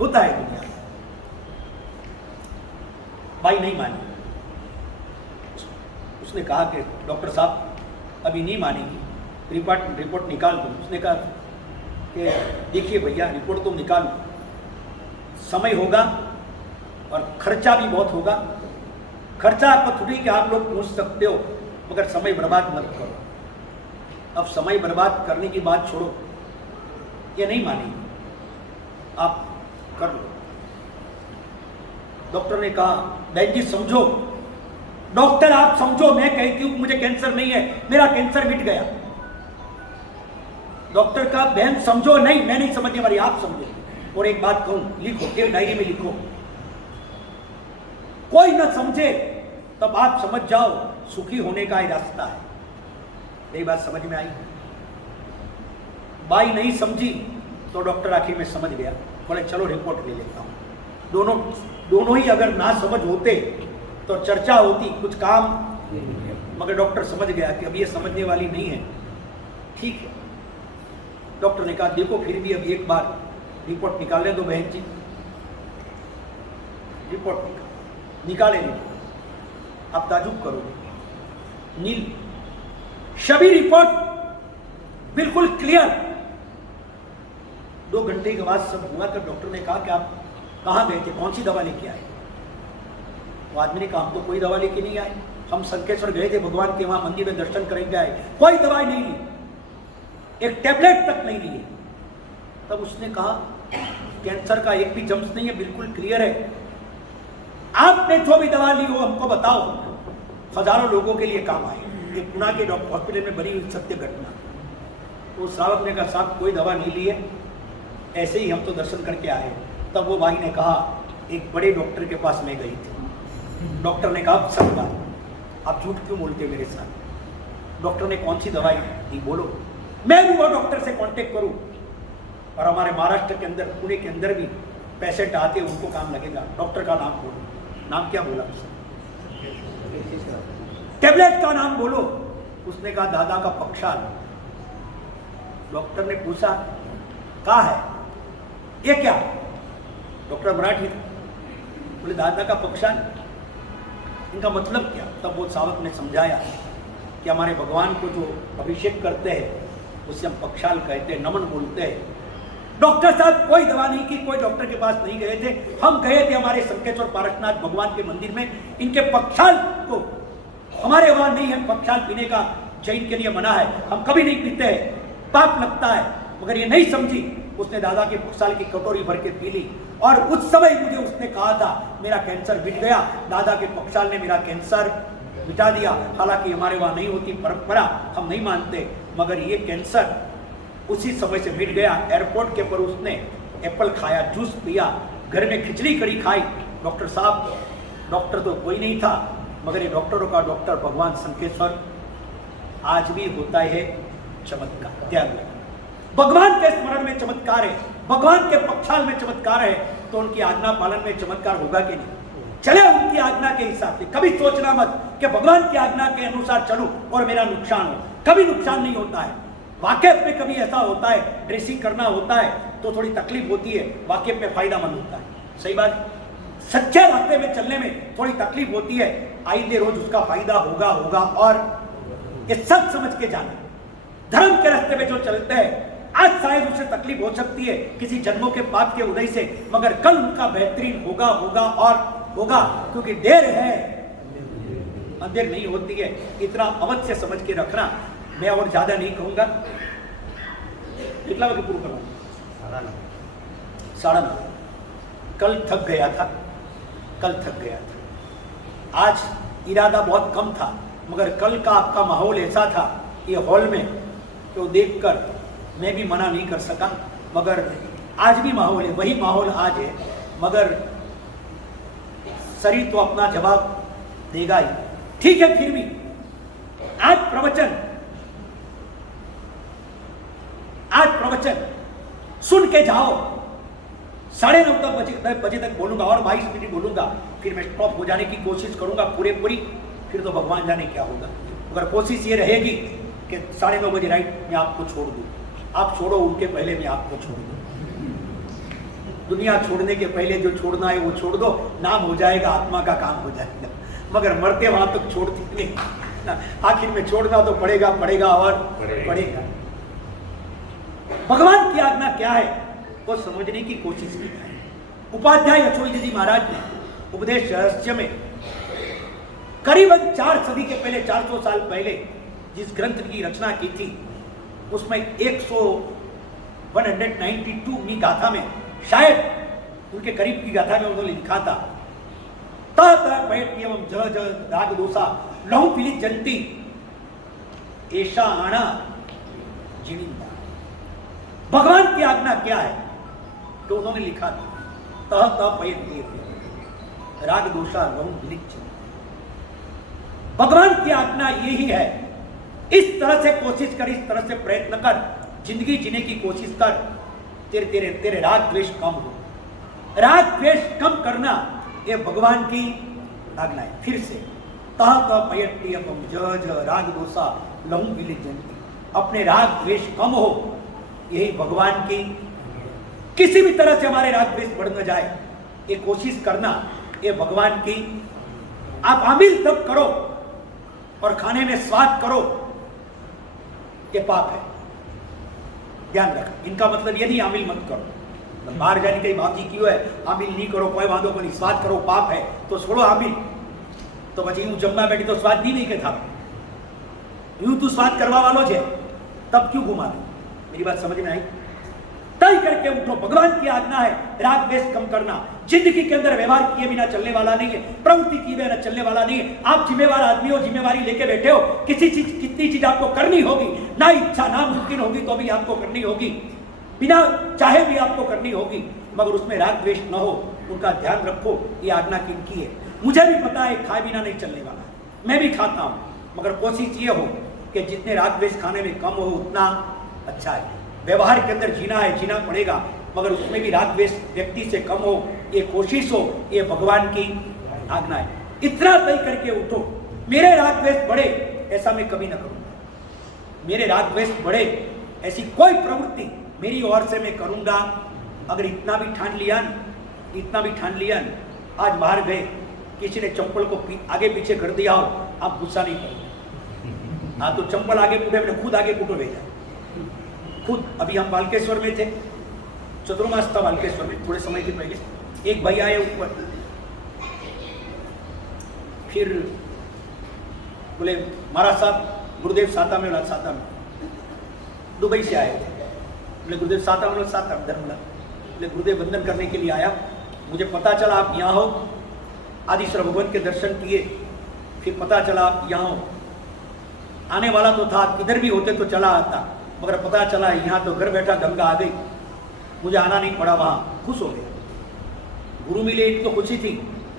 होता है दुनिया में। भाई नहीं मानी, उसने कहा कि डॉक्टर साहब अभी नहीं मानेगी, रिपोर्ट निकाल दो। उसने कहा कि देखिए भैया रिपोर्ट तो निकालो, समय होगा और खर्चा भी बहुत होगा। खर्चा आपको थोड़ी कि आप लोग पूछ सकते हो, मगर समय बर्बाद मत करो। अब समय बर्बाद करने की बात छोड़ो, ये नहीं मानेगी, आप कर लो। डॉक्टर ने कहा बहन जी समझो, डॉक्टर आप समझो, मैं कहती हूँ मुझे कैंसर नहीं है, मेरा कैंसर मिट गया। डॉक्टर का बहन समझो, नहीं मैं नहीं समझने वाली, आप समझो। और एक बात कहूं, लिखो, एक डायरी में लिखो, कोई ना समझे तब आप समझ जाओ सुखी होने का ही रास्ता है। यही बात समझ में आई? बाई नहीं समझी तो डॉक्टर आखिर में समझ गया, बोले चलो रिपोर्ट ले लेता हूं। दोनों ही अगर ना समझ होते तो चर्चा होती, कुछ काम, मगर डॉक्टर समझ गया कि अब ये समझने वाली नहीं है, ठीक है। डॉक्टर ने कहा देखो फिर भी अब एक बार रिपोर्ट निकालने दो बहन जी। रिपोर्ट निकाले नहीं, आप ताजुब करोगे, नील शबी रिपोर्ट बिल्कुल क्लियर। 2 घंटे के बाद सब हुआ तो डॉक्टर ने कहा कि आप कहाँ गए थे, कौन सी दवा लेके आए? वो आदमी ने कहा हम तो कोई दवा लेके नहीं आए, हम संकेश्वर गए थे भगवान के वहां मंदिर में दर्शन करेंगे आए, कोई दवाई नहीं ली। एक टैबलेट तक नहीं लिए। तब उसने कहा कैंसर का एक भी जम्स नहीं है, बिल्कुल क्लियर है, आपने जो भी दवा ली हो हमको बताओ, हजारों लोगों के लिए काम आए। ये पुणे के हॉस्पिटल में बनी हुई सत्य घटना। तो साहब ने कहा साहब कोई दवा नहीं ली है, ऐसे ही हम तो दर्शन करके आए। तब वो भाई ने कहा एक बड़े डॉक्टर के पास मैं गई थी। डॉक्टर ने कहा सब बात, आप झूठ क्यों बोलते मेरे साथ? डॉक्टर ने कौन सी दवाई दी बोलो, मैं भी वो डॉक्टर से कांटेक्ट करूं। और हमारे महाराष्ट्र के अंदर, पुणे के अंदर भी पेशेंट आते उनको काम लगेगा, डॉक्टर का नाम बोलो। नाम क्या बोला उसने? टैबलेट का नाम बोलो। उसने कहा दादा का पक्षाल। डॉक्टर ने पूछा कहा है ये क्या? डॉक्टर मराठी था, बोले दादा का पक्षाल, इनका मतलब क्या? तब वो सावक ने समझाया कि हमारे भगवान को जो अभिषेक करते हैं उसे हम पक्षाल कहते हैं, नमन बोलते हैं। डॉक्टर साहब कोई दवा नहीं की, कोई डॉक्टर के पास नहीं गए थे, हम गए थे हमारे संकेश्वर पारसनाथ भगवान के मंदिर में। इनके पक्षाल को, हमारे वहां नहीं है पक्षाल पीने का, जैन के लिए मना है, हम कभी नहीं पीते हैं, पाप लगता है। मगर ये नहीं समझी, उसने दादा के पक्षाल की कटोरी भर के पी ली। और उस समय मुझे उसने कहा था मेरा कैंसर मिट गया, दादा के पक्षाल ने मेरा कैंसर मिटा दिया। हालांकि हमारे वहां नहीं होती परंपरा, हम नहीं मानते, मगर ये कैंसर उसी समय से मिट गया। एयरपोर्ट के ऊपर उसने एप्पल खाया, जूस पिया, घर में खिचड़ी कड़ी खाई। डॉक्टर साहब, डॉक्टर तो कोई नहीं था, मगर ये डॉक्टरों का डॉक्टर भगवान संकेश्वर आज भी होता है चमत्कार। ध्यान रखना, भगवान के स्मरण में चमत्कार है, भगवान के पक्षाल में चमत्कार है, तो उनकी आज्ञा पालन में चमत्कार होगा कि नहीं? चले उनकी आज्ञा के हिसाब से। कभी सोचना मत कि भगवान की आज्ञा के अनुसार चलूं और मेरा नुकसान हो, कभी नुकसान नहीं होता है। वाकई में कभी ऐसा होता है, ड्रेसिंग करना होता है तो थोड़ी तकलीफ होती है, वाकई में फायदामंद होता है। सही बात, सच्चे रास्ते में चलने में थोड़ी तकलीफ होती है, आइंदे रोज उसका फायदा होगा। और ये सब समझ के जाना, धर्म के रास्ते में जो चलते हैं आज शायद उसे तकलीफ हो सकती है किसी जन्मों के पाप के उदय से, मगर कल उनका बेहतरीन होगा, क्योंकि देर है अंधेर नहीं होती है। इतना अवश्य समझ के रखना। मैं और ज्यादा नहीं कहूंगा। कितना बजे पूरा करवाऊं? 9:30। कल थक गया था। आज इरादा बहुत कम था, मगर कल का आपका माहौल ऐसा था ये हॉल में, तो देखकर मैं भी मना नहीं कर सका। मगर आज भी माहौल है, वही माहौल आज है, मगर शरीर तो अपना जवाब देगा ही। ठीक है, फिर भी आज प्रवचन सुन के जाओ। 9:30 बजे तक बोलूंगा और 22 मिनट बोलूंगा, फिर मैं स्टॉप हो जाने की कोशिश करूंगा पूरी। फिर तो भगवान जाने क्या होगा। अगर कोशिश ये रहेगी कि 9:30 बजे राइट मैं आपको छोड़ दूं, आप छोड़ो उनके पहले मैं आपको छोड़ दूं। दुनिया छोड़ने के पहले जो छोड़ना है वो छोड़ दो, नाम हो जाएगा, आत्मा का काम हो जाएगा। मगर मरते वहां तक छोड़ते नहीं, आखिर में छोड़ना तो पड़ेगा और पड़ेगा। भगवान की आज्ञा क्या है वो समझने की कोशिश की है। उपाध्याय अचोई जी महाराज ने उपदेश रहस्य में करीबन 4 सदी के पहले, 400 साल पहले जिस ग्रंथ की रचना की थी, उसमें 192वीं गाथा में, शायद उनके करीब की गाथा में उन्होंने लिखा था, एवं ज राग दोषा लहु पीलित जंती ऐसा आना जिनिंदा। भगवान की आज्ञा क्या है तो उन्होंने लिखा था, राग दोषा लहु पीलित जंती। भगवान की आज्ञा यही है, इस तरह से कोशिश कर, इस तरह से प्रयत्न कर, जिंदगी जीने की कोशिश कर, तेरे राग द्वेष कम हो। राग द्वेष कम करना ये भगवान की आज्ञा है। फिर से राग दोषा लहु पीलित जंती, अपने राग द्वेष कम हो, यही भगवान की। किसी भी तरह से हमारे राग द्वेष बढ़ न जाए ये कोशिश करना, ये भगवान की। आप आमिल तब करो और खाने में स्वाद करो, ये पाप है, ध्यान रख। इनका मतलब ये नहीं आमिल मत करो, बाहर जाने कहीं भाजी क्यों है, आमिल नहीं करो, कोई वादों को नहीं, स्वाद करो, पाप है तो छोड़ो आमिल। तो बची यूं जमना बैठी तो स्वाद नहीं के था, यूं तू स्वाद करवा वालो छे, तब क्यों घुमा दे? मेरी बात समझ में आई? तय करके उठो, भगवान की आज्ञा है राग द्वेष कम करना। जिंदगी के अंदर व्यवहार किए बिना चलने वाला नहीं है, प्रवृत्ति किए बिना चलने वाला नहीं है। आप जिम्मेवार आदमी हो, जिम्मेवारी लेके बैठे हो, किसी चीज कितनी चीज आपको करनी होगी, ना इच्छा ना मुमकिन होगी तो भी आपको करनी होगी, बिना चाहे भी आपको करनी होगी, मगर उसमें राग द्वेष न हो, उनका ध्यान रखो। ये आज्ञा किनकी है? मुझे भी पता है खाए बिना नहीं चलने वाला, मैं भी खाता हूँ, मगर कोशिश ये हो कि जितने राग द्वेष खाने में कम हो उतना अच्छा है। व्यवहार के अंदर जीना है, जीना पड़ेगा, मगर उसमें भी राग द्वेष व्यक्ति से कम हो, ये कोशिश हो, ये भगवान की आज्ञा है। इतना तय करके उठो, मेरे राग द्वेष बढ़े ऐसा मैं कभी ना करूंगा, मेरे राग द्वेष बढ़े ऐसी कोई प्रवृत्ति मेरी ओर से मैं करूंगा। अगर इतना भी ठान लिया न, इतना भी ठान लिया न, आज बाहर गए, किसी ने चप्पल को आगे पीछे कर दिया हो, आप गुस्सा नहीं करोगे। हाँ तो चप्पल आगे पुटे, मैंने खुद आगे पुटो भेजा खुद। अभी हम बालकेश्वर में थे, चतुर्मास था बालकेश्वर में, थोड़े समय के पहले एक भाई आए ऊपर, फिर बोले महाराज साहब गुरुदेव साता में, साता में दुबई से आए थे। बोले गुरुदेव साता में, साता में धर्मला। बोले गुरुदेव वंदन करने के लिए आया, मुझे पता चला आप यहाँ हो, आदिश्वर भगवान के दर्शन किए, फिर पता चला आप यहाँ हो। आने वाला तो था, किधर भी होते तो चला आता, मगर पता चला यहाँ तो घर बैठा गंगा आ गई, मुझे आना नहीं पड़ा। वहाँ खुश हो गया, गुरु मिले एक तो खुशी थी,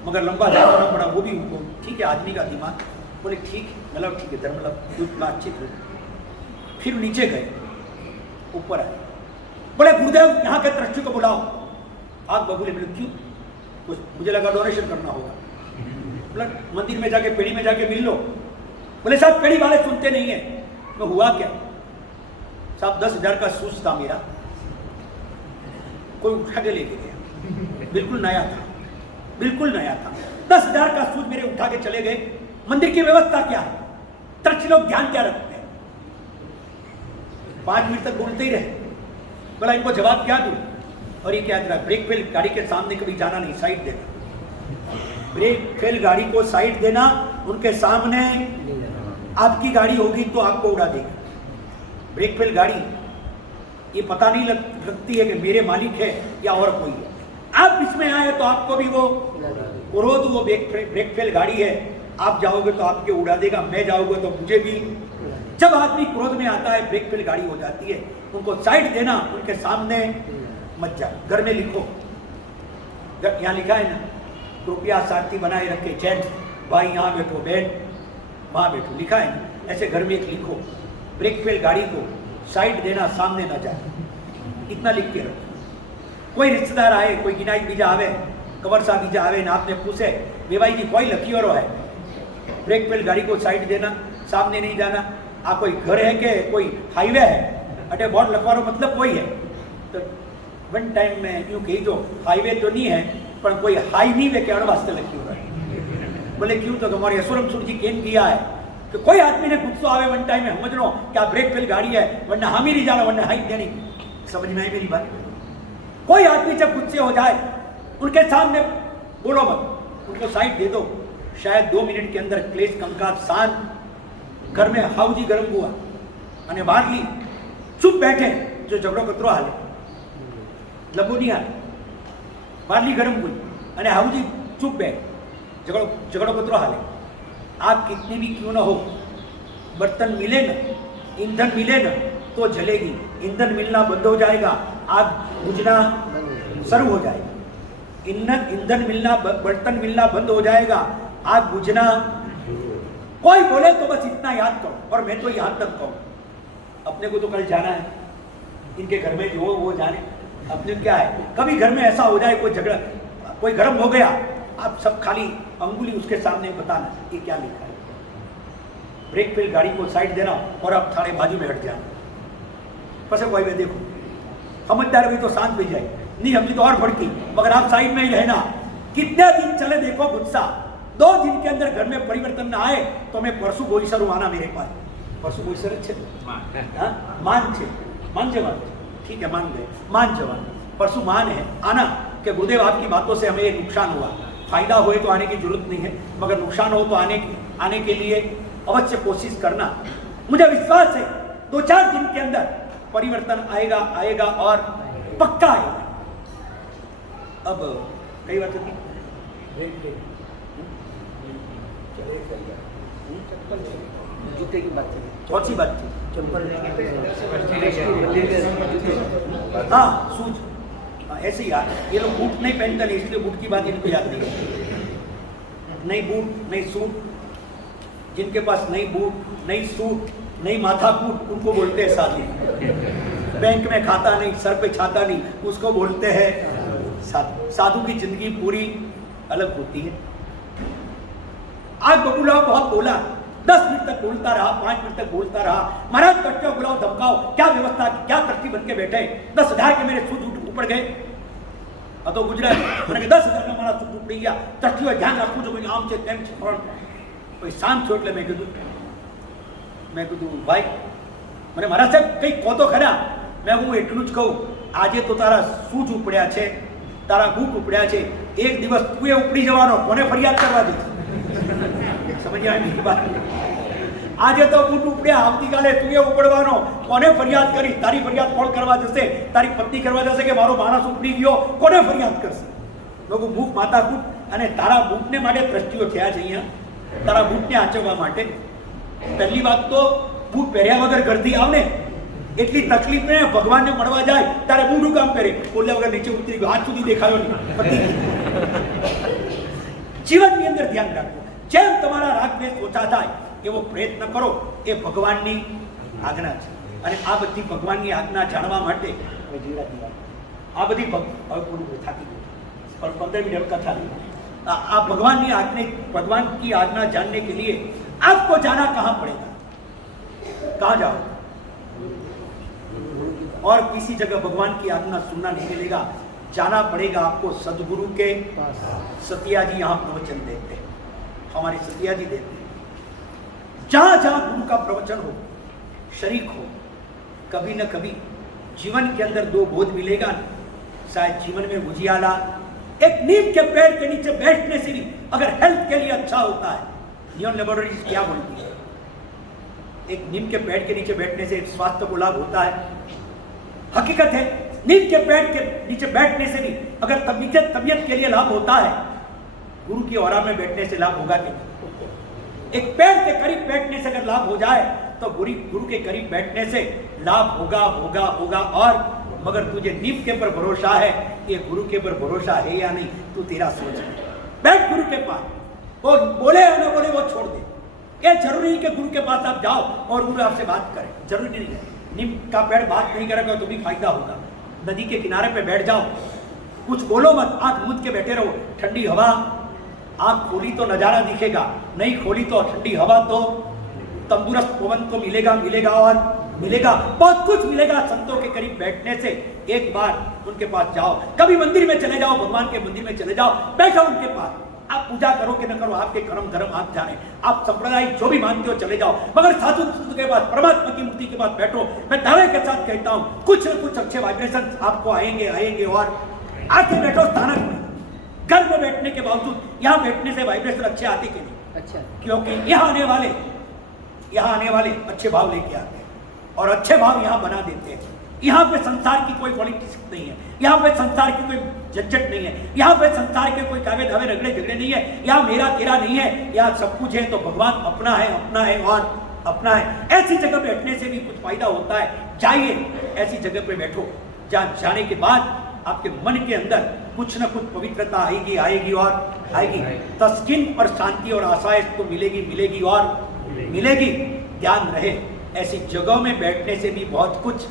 मगर लंबा जाना पड़ा, वो भी उनको ठीक है आदमी का दिमाग। बोले ठीक है, मतलब ठीक है धर्म बातचीत हुई। फिर नीचे गए, ऊपर आए, बोले गुरुदेव यहाँ के ट्रस्टी को बुलाओ। आग बबूले। बोले क्यों? कुछ मुझे लगा डोनेशन करना होगा। बोला मंदिर में जाके, पेड़ी में जाके मिल लो। बोले साहब पेड़ी वाले सुनते नहीं है। तो हुआ क्या साहब? 10,000 का शूज था मेरा, कोई उठा के लेके गया, बिल्कुल नया था, बिल्कुल नया था। 10,000 का शूज मेरे उठा के चले गए। मंदिर की व्यवस्था क्या है? ट्रस्टी लोग ध्यान क्या रखते हैं? 5 मिनट तक बोलते ही रहे। बोला इनको जवाब क्या दूं? और ये क्या करा, ब्रेक फेल गाड़ी के सामने कभी जाना नहीं, साइड देना। ब्रेक फेल गाड़ी को साइड देना, उनके सामने आपकी गाड़ी होगी तो आपको उड़ा देगी। ब्रेक फेल गाड़ी ये पता नहीं लगती है कि मेरे मालिक है या और कोई है। आप इसमें आए तो आपको भी वो क्रोध, वो ब्रेक फेल गाड़ी है, आप जाओगे तो आपके उड़ा देगा, मैं जाऊंगा तो मुझे भी। जब आदमी क्रोध में आता है ब्रेक फेल गाड़ी हो जाती है। उनको साइड देना, उनके सामने मत जा। घर में लिखो, यहाँ लिखा है ना, कृपया शांति बनाए रखे जेंट्स, भाई यहाँ बैठो, बहन वहाँ बैठो, लिखा है ना। ऐसे घर में एक लिखो, ब्रेक फेल गाड़ी को साइड देना, सामने ना जाए, इतना लिख के रखो। कोई रिश्तेदार आए, कोई गिनाई बीजा आवे, कबर साहब बीजा आवे ना, आपने पूछे वे भाई जी कोई लकी और है, ब्रेक फेल गाड़ी को साइड देना, सामने नहीं जाना। आ कोई घर है के कोई हाईवे है, अटे बोर्ड लखवारो मतलब कोई है। तो वन टाइम में यूँ कही जो हाईवे तो नहीं है, पर कोई हाई नहीं वे क्या वास्ते लगी हो रहा है। बोले क्यों? तो हमारे यशोरम सुर जी केन किया है कि कोई आदमी ने गुस्सो आवे वन टाइम में, समझ लो क्या ब्रेक फेल गाड़ी है, वरना हम ही नहीं जाना, वरना हाई देनी। समझ में आई मेरी बात? कोई आदमी जब गुस्से हो जाए, उनके सामने बोलो मत, उनको साइड दे दो। शायद 2 मिनट के अंदर क्लेश कंकात शांत, घर में हाउजी गरम हुआ અને बाहरली चुप बैठे, जो झगड़ो कतरो हाले लबो नहीं हाले, बाहरली गरम हुई અને हाउजी चुप बैठ, झगड़ो कतरो हाले। आग कितनी भी क्यों ना हो, बर्तन मिले ना, ईंधन मिले ना तो जलेगी। ईंधन मिलना बंद हो जाएगा, आग बुझना शुरू हो जाएगी। ईंधन मिलना, बर्तन मिलना बंद हो जाएगा, आग बुझना। कोई बोले तो बस इतना याद करो, और मैं तो यहाँ तक कहूँ, अपने को तो कल जाना है, इनके घर में जो वो जाने, अपने क्या है। कभी घर में ऐसा हो जाए, कोई झगड़ा, कोई गर्म हो गया, आप सब खाली अंगुली उसके सामने बताना ये क्या लिखा है। ब्रेक फेल गाड़ी को साइड देना और आप थाने बाजू में हट जाना। पसे कोई भी देखो समझदार भी तो शांत भी जाए, नहीं हमने तो और भड़की, मगर आप साइड में ही रहना। कितने दिन चले देखो गुस्सा, 2 दिन के अंदर घर में परिवर्तन ना आए तो मैं परसों बोईसर आना मेरे पास। परसों बोईसर છે मान છે, मान जवान, ठीक है मान गए, मान जवान परसों मान है आना कि गुरुदेव आपकी बातों से हमें नुकसान हुआ। फायदा हुए तो आने की जरूरत नहीं है, मगर नुकसान हो तो आने के लिए अवश्य कोशिश करना। मुझे विश्वास है 2-4 दिन के अंदर परिवर्तन आएगा आएगा और पक्का आएगा। अब कई बात होती जूते की बात थी, कौन सी बात थी? हाँ सूज, ऐसे ही यार ये लोग बूट नहीं पहनते नहीं, इसलिए बूट की बात इनको याद नहीं है। नहीं बूट नहीं सूट, जिनके पास नहीं बूट नहीं सूट नहीं माथा कूट, उनको बोलते हैं साधु। बैंक में खाता नहीं, सर पे छाता नहीं, उसको बोलते हैं साधु। साधु की जिंदगी पूरी अलग होती है। आज बबूलाओ बहुत बोला, 10 मिनट तक बोलता रहा, 5 मिनट तक बोलता रहा। महाराज कट्टो बुलाओ धमकाओ, क्या व्यवस्था की, क्या तरकीब बन के बैठे, 10,000 के मेरे सूद ऊपर गए। अब तो गुजरात मैंने 10,000 का हमारा सूद ऊपर गया, तरकीब ध्यान रखू जो आम से तेम से कोई शांत छोड़ ले। मैं कीधું भाई મને મારા સાહેબ કંઈ કહો તો ખરા। મેં હું એટલું જ કહું, આજે તો તારા સૂજ ઉપડ્યા છે, તારા બૂટ ઉપડ્યા છે, એક દિવસ તું એ ઉપડી જવાનો, કોને ફરિયાદ કરવા દે? સમજ્યા નહીં વાત? આજે તો બૂટ ઉપડ્યા, આવતીકાલે તું એ ઉપડવાનો, કોને ફરિયાદ કરી? તારી ફરિયાદ કોણ કરવા જશે? તારી પત્ની કરવા જશે કે મારો માણસ ઉપડી ગયો? કોને ફરિયાદ કરશે? લોકો બૂટ માતા બૂટ અને તારા બૂટને માટે ટ્રસ્ટીઓ થયા છે અહીંયા, તારા બૂટને આચરવા માટે। પહેલી વાત તો બૂટ પહેર્યા વગર ઘરથી આવ ને, એટલી તકલીફ ને ભગવાનને મળવા જાય ત્યારે બૂટનું કામ કરે, બોલ્યા વગર નીચે ઉતરી ગયો, હાથ સુધી દેખાયો નહીં, પતી ગયું। જીવનની અંદર ધ્યાન રાખો, જેમ તમારા રાગદ્વેષ ઓછા થાય એવો પ્રયત્ન કરો, એ ભગવાનની આજ્ઞા છે। અને આ બધી ભગવાનની આજ્ઞા જાણવા માટે આ બધી થાકી ગયું, પણ 15 મિનિટ कथा आप भगवान की आज्ञा जानने के लिए आपको जाना कहां पड़ेगा? कहां जाओ? और किसी जगह भगवान की आज्ञा सुनना नहीं मिलेगा, जाना पड़ेगा आपको सदगुरु के। सतिया जी यहाँ प्रवचन देते हैं, हमारे सतिया जी देते हैं। जहां जहां गुरु का प्रवचन हो, शरीक हो, कभी न कभी जीवन के अंदर 2 बोध मिलेगा। शायद जीवन में उजियाला एक नीम के पेड़ के नीचे बैठने से भी अगर हेल्थ के लिए अच्छा होता है। नियॉन लेबोरेटरीज क्या बोलती है? एक नीम के पेड़ के नीचे बैठने से स्वास्थ्य को लाभ होता है। हकीकत है, नीम के पेड़ के नीचे बैठने से भी अगर तबीयत के लिए लाभ होता है, गुरु की औरा में बैठने से लाभ होगा कि नहीं? एक पेड़ के करीब बैठने से अगर लाभ हो जाए तो गुरु के करीब बैठने से लाभ होगा होगा होगा। और मगर तुझे नीम के पर भरोसा है, ये गुरु के पर भरोसा है या नहीं, तू तेरा सोच। बैठ गुरु के पास, वो बोले या ना बोले वो छोड़ दे। ये जरूरी है कि गुरु के पास आप जाओ और गुरु आपसे बात करे, जरूरी नहीं है। नीम का पेड़ बात नहीं करेगा तो भी फायदा होगा। नदी के किनारे पे बैठ जाओ, कुछ बोलो मत, आंख मूंद के बैठे रहो, ठंडी हवा, आंख खोली तो नजारा दिखेगा, नहीं खोली तो ठंडी हवा, तो तंदुरुस्त पवन तो मिलेगा मिलेगा और मिलेगा, बहुत कुछ मिलेगा। संतों के करीब बैठने से एक बार उनके पास जाओ, कभी मंदिर में चले जाओ, भगवान के मंदिर में चले जाओ, बैठो उनके पास। आप पूजा करो कि न करो, आपके कर्म धर्म आप जाने, आप संप्रदाय जो भी मानते हो चले जाओ, मगर साधु के पास, परमात्मा की मूर्ति के पास बैठो। मैं दावे के साथ कहता हूँ, कुछ न कुछ अच्छे वाइब्रेशन आपको आएंगे आएंगे। और आके बैठो स्थानक में, घर में बैठने के बावजूद यहाँ बैठने से वाइब्रेशन अच्छे आते कि नहीं? अच्छा, क्योंकि यहाँ आने वाले अच्छे भाव लेके आते हैं और अच्छे भाव यहाँ बना देते हैं। यहाँ पे संसार की कोई पॉलिटिक्स नहीं है, यहाँ पे संसार की कोई झंझट नहीं है, यहाँ पे संसार के कोई कावे धावे रगड़े झगड़े नहीं है, यहाँ मेरा तेरा नहीं है, यहाँ सब कुछ है। तो भगवान अपना है और अपना है। ऐसी जगह बैठने से भी कुछ फायदा होता है। जाइए ऐसी जगह पे बैठो, जहाँ जाने के बाद आपके मन के अंदर कुछ न कुछ पवित्रता आएगी आएगी और आएगी। तस्कीन और शांति और आसाइश तो मिलेगी और मिलेगी। ध्यान रहे, ऐसी जगहों में बैठने से भी बहुत कुछ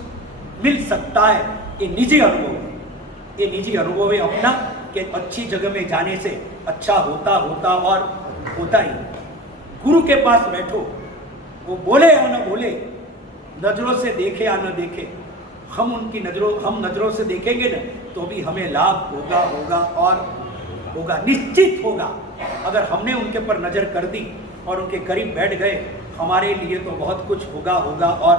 मिल सकता है। ये निजी अनुभव है अपना, कि अच्छी जगह में जाने से अच्छा होता और होता ही। गुरु के पास बैठो, वो बोले या न बोले, नजरों से देखे या न देखे, हम नजरों से देखेंगे न तो भी हमें लाभ होगा और होगा, निश्चित होगा। अगर हमने उनके पर नजर कर दी और उनके करीब बैठ गए, हमारे लिए तो बहुत कुछ होगा और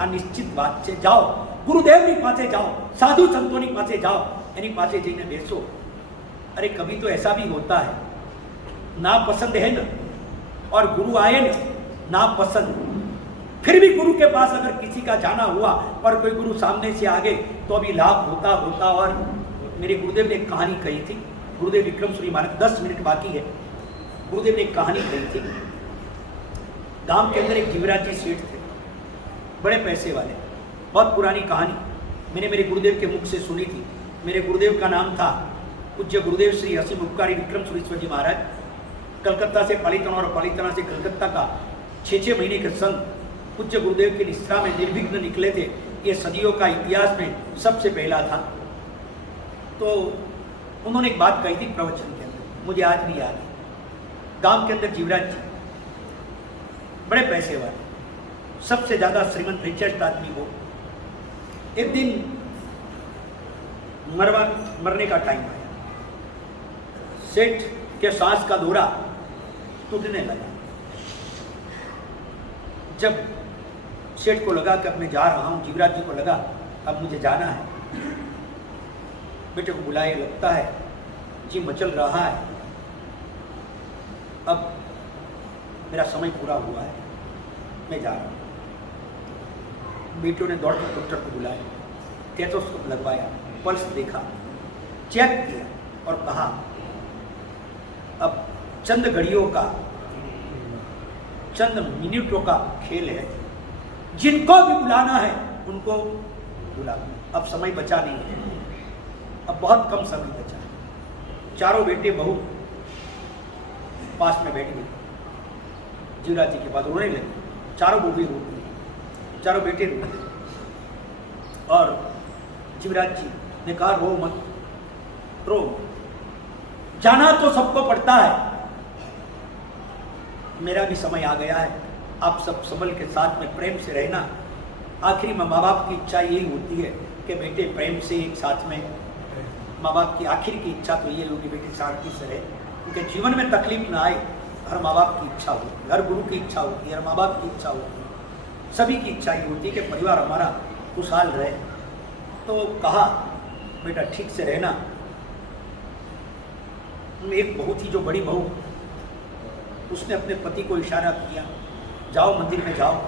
अनिश्चित बात से जाओ। गुरुदेवनी पासे जाओ, साधु संतोनी पासे जाओ, एनी पासे जईने बेसो। अरे कभी तो ऐसा भी होता है, ना पसंद है ना, और गुरु आए ना पसंद, फिर भी गुरु के पास अगर किसी का जाना हुआ और कोई गुरु सामने से आ गए तो अभी लाभ होता। और मेरे गुरुदेव ने एक कहानी कही थी, गुरुदेव विक्रम सूरी महाराज, 10 मिनट बाकी है। गुरुदेव ने एक कहानी कही थी। गांव के अंदर एक जीवराज जी सेठ थे, बड़े पैसे वाले, बहुत पुरानी कहानी मैंने मेरे गुरुदेव के मुख से सुनी थी। मेरे गुरुदेव का नाम था पूज्य गुरुदेव श्री असीम उपकारी विक्रम सुरेश्वर जी महाराज। कलकत्ता से पालीताना और पालीताना से कलकत्ता का 6 महीने के संग पूज्य गुरुदेव की निष्ठा में निर्विघ्न निकले थे। ये सदियों का इतिहास में सबसे पहला था। तो उन्होंने एक बात कही थी प्रवचन के अंदर, मुझे आज भी याद है। गांव के अंदर जीवराज जी बड़े पैसे वाले, सबसे ज्यादा श्रीमंत रिचेस्ट आदमी वो। एक दिन मरने का टाइम आया, सेठ के सांस का दौरा टूटने लगा। जब सेठ को लगा कि अब मैं जा रहा हूं, जीवराज जी को लगा अब मुझे जाना है, बेटे को बुलाए, लगता है जी मचल रहा है, अब मेरा समय पूरा हुआ है, मैं जा रहा हूं। बेटों ने दौड़ कर डॉक्टर को बुलाया, स्टेथोस्कोप लगवाया, पल्स देखा, चेक किया और कहा अब चंद घड़ियों का, चंद मिनटों का खेल है, जिनको भी बुलाना है उनको बुला, अब समय बचा नहीं है, अब बहुत कम समय बचा। चारों बेटे बहू पास में बैठ गए जीवराज जी के पास, रोने लगे। चारों बहू रो गई, चारों बेटे रो गए। और जीवराज जी ने कहा रो मत, रो, जाना तो सबको पड़ता है, मेरा भी समय आ गया है, आप सब सबल के साथ में प्रेम से रहना। आखिरी में माँ बाप की इच्छा यही होती है कि बेटे प्रेम से एक साथ में, माँ बाप की आखिर की इच्छा तो ये होगी बेटे शांति से रहे, क्योंकि जीवन में तकलीफ ना आए, हर माँ बाप की इच्छा होती है, हर गुरु की इच्छा होती है, हर माँ बाप की इच्छा होती है, सभी की इच्छा ये होती है कि परिवार हमारा खुशहाल रहे। तो कहा बेटा ठीक से रहना। एक बहू थी जो बड़ी बहू, उसने अपने पति को इशारा किया, जाओ मंदिर में जाओ,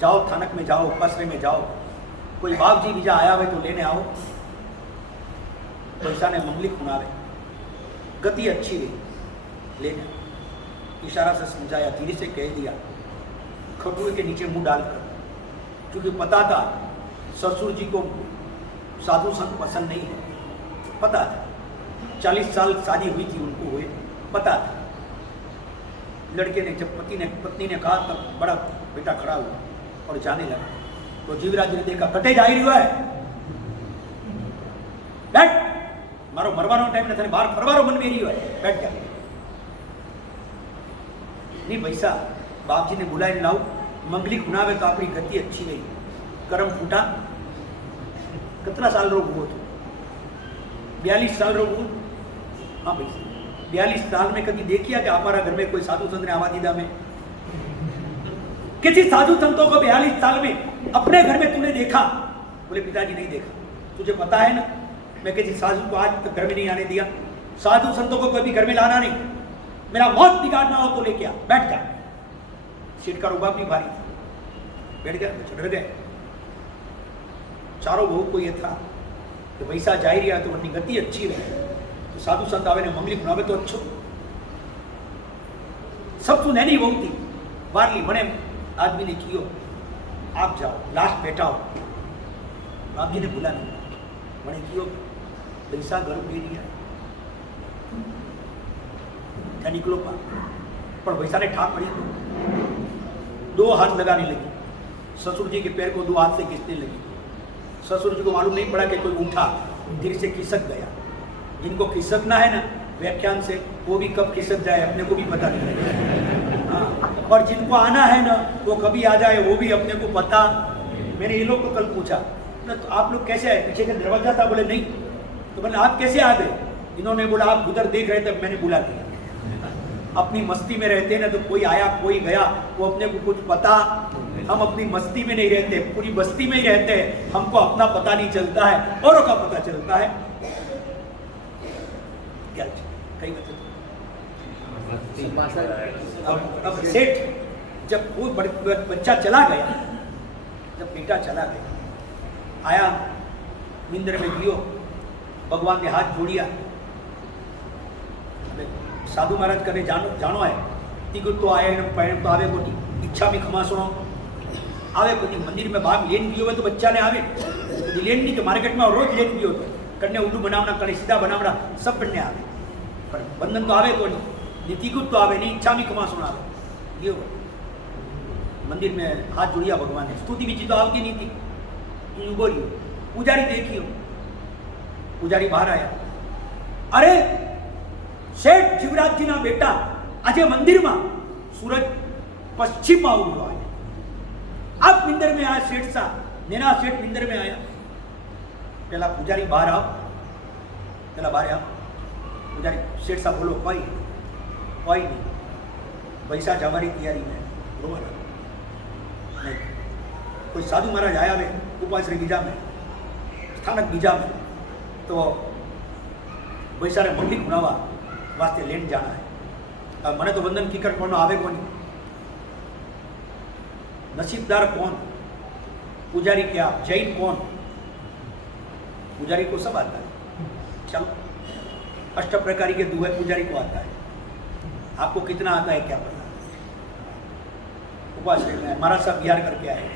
जाओ थानक में जाओ, कस्बे में जाओ, कोई बाप जी बीजा आया हुए तो लेने आओ। पैसा ने मंगली खुनावे, गति अच्छी रही, लेने इशारा से समझाया, धीरे से कह दिया, खटुए के नीचे मुंह डालकर, क्योंकि पता था ससुर जी को साधु संत पसंद नहीं है, पता था। 40 साल शादी हुई थी उनको हुए, पता था। लड़के ने जब पत्नी ने कहा तब बड़ा बेटा खड़ा हुआ और जाने लगा। तो जीवराज ने देखा कटे जा ही हुआ है, बैठ, मारो मरवानो टाइम ने बाहर फरवारो मन में रही है, बैठ जा। नहीं पैसा बाप जी ने बुलाए लाओ, मंगली खुनावे तो अपनी गति अच्छी रही, करम फूटा। कितना साल रोग हुआ तो 42 साल रोग हुआ। हाँ भाई 42 साल में कभी देखिए कि हमारा घर में कोई साधु संत ने आवा दीदा में, किसी साधु संतों को 42 साल में अपने घर में तूने देखा? बोले पिताजी नहीं देखा। तुझे पता है ना मैं किसी साधु को आज तक घर में नहीं आने दिया, साधु संतों को कभी घर में लाना नहीं, मेरा मौत बिगाड़ना हो तो लेके आ, बैठ जा। सीट का रुबाब भी भारी था, बैठ गया, डर गए। चारों बहू को यह था कि वैसा जा ही रहा तो अपनी गति अच्छी रहे, तो साधु संत आवे ने मंगली खुनावे तो अच्छो। सब तू नैनी बहू थी, वारली बने आदमी ने कियो, आप जाओ लास्ट बैठा हो। बाप जी ने बोला नहीं, बने कियो पैसा घर दे दिया, क्या निकलो पा, पर पैसा ने ठाक पड़ी, 2 हाथ लगाने लगी, ससुर जी के पैर को 2 हाथ से खींचने लगी। ससुर जी को मालूम नहीं पड़ा कि कोई उठा, धीरे से खिसक गया। जिनको खिसकना है ना व्याख्यान से, वो भी कब खिसक जाए अपने को भी पता नहीं लगेगा। हाँ, और जिनको आना है ना वो कभी आ जाए वो भी अपने को पता। मैंने ये लोग को कल पूछा ना, तो आप लोग कैसे आए? पीछे का दरवाजा था। बोले नहीं। तो बोले आप कैसे आ गए? इन्होंने बोला आप उधर देख रहे थे, मैंने बुला दिया। अपनी मस्ती में रहते ना, तो कोई आया कोई गया, वो अपने को कुछ पता। हम अपनी मस्ती में नहीं रहते, पूरी बस्ती में ही रहते हैं, हमको अपना पता नहीं चलता है, औरों का पता चलता है। क्या कई मतलब अब सेठ जब वो बच्चा चला गया, जब बेटा चला गया, आया निंद्र में गयो, भगवान ने हाथ जोड़िया, साधु महाराज करे जानो है तीगु तो आए पैण तो आवे कोटी इच्छा में खमा सुनो आवे कोटी मंदिर में भाग लेन गयो तो बच्चा ने आवे लेन नहीं के मार्केट में रोज लेन गयो तो कन्ने उल्लू बनावना कने सीधा बनावना सब बनने आवे पर बंधन तो आवे कोनी नीति को तो आवे नहीं इच्छा में खमा सुना गयो मंदिर में हाथ जोड़िया भगवान ने स्तुति बीजी तो आवती नहीं थी यूं बोलियो पुजारी देखियो पुजारी बाहर आया अरे શેઠ જીવરાજજીના બેટા આજે મંદિરમાં સૂરજ પશ્ચિમમાં ઉગતો આયા आप निंदर में आया सेठ सा नेना सेठ निंदर में आया पहला पुजारी बाहर आओ पहला बाहर आओ पुजारी सेठ सा बोलो कोई नहीं पैसा हमारी तैयारी में बरोबर नहीं कोई साधु महाराज आया में उपाश्रय बीजा में स्थानक बीजा में तो पैसा रे मंडी खुनावा वास्ते लेन जाना है मने तो वंदन कीकर कोण आवे कोनी नसीबदार कौन पुजारी क्या जैन कौन पुजारी को सब आता है चलो अष्ट प्रकारी के दुहे पुजारी को आता है आपको कितना आता है क्या पता उपाश्रय में महाराज साहब बिहार करके आए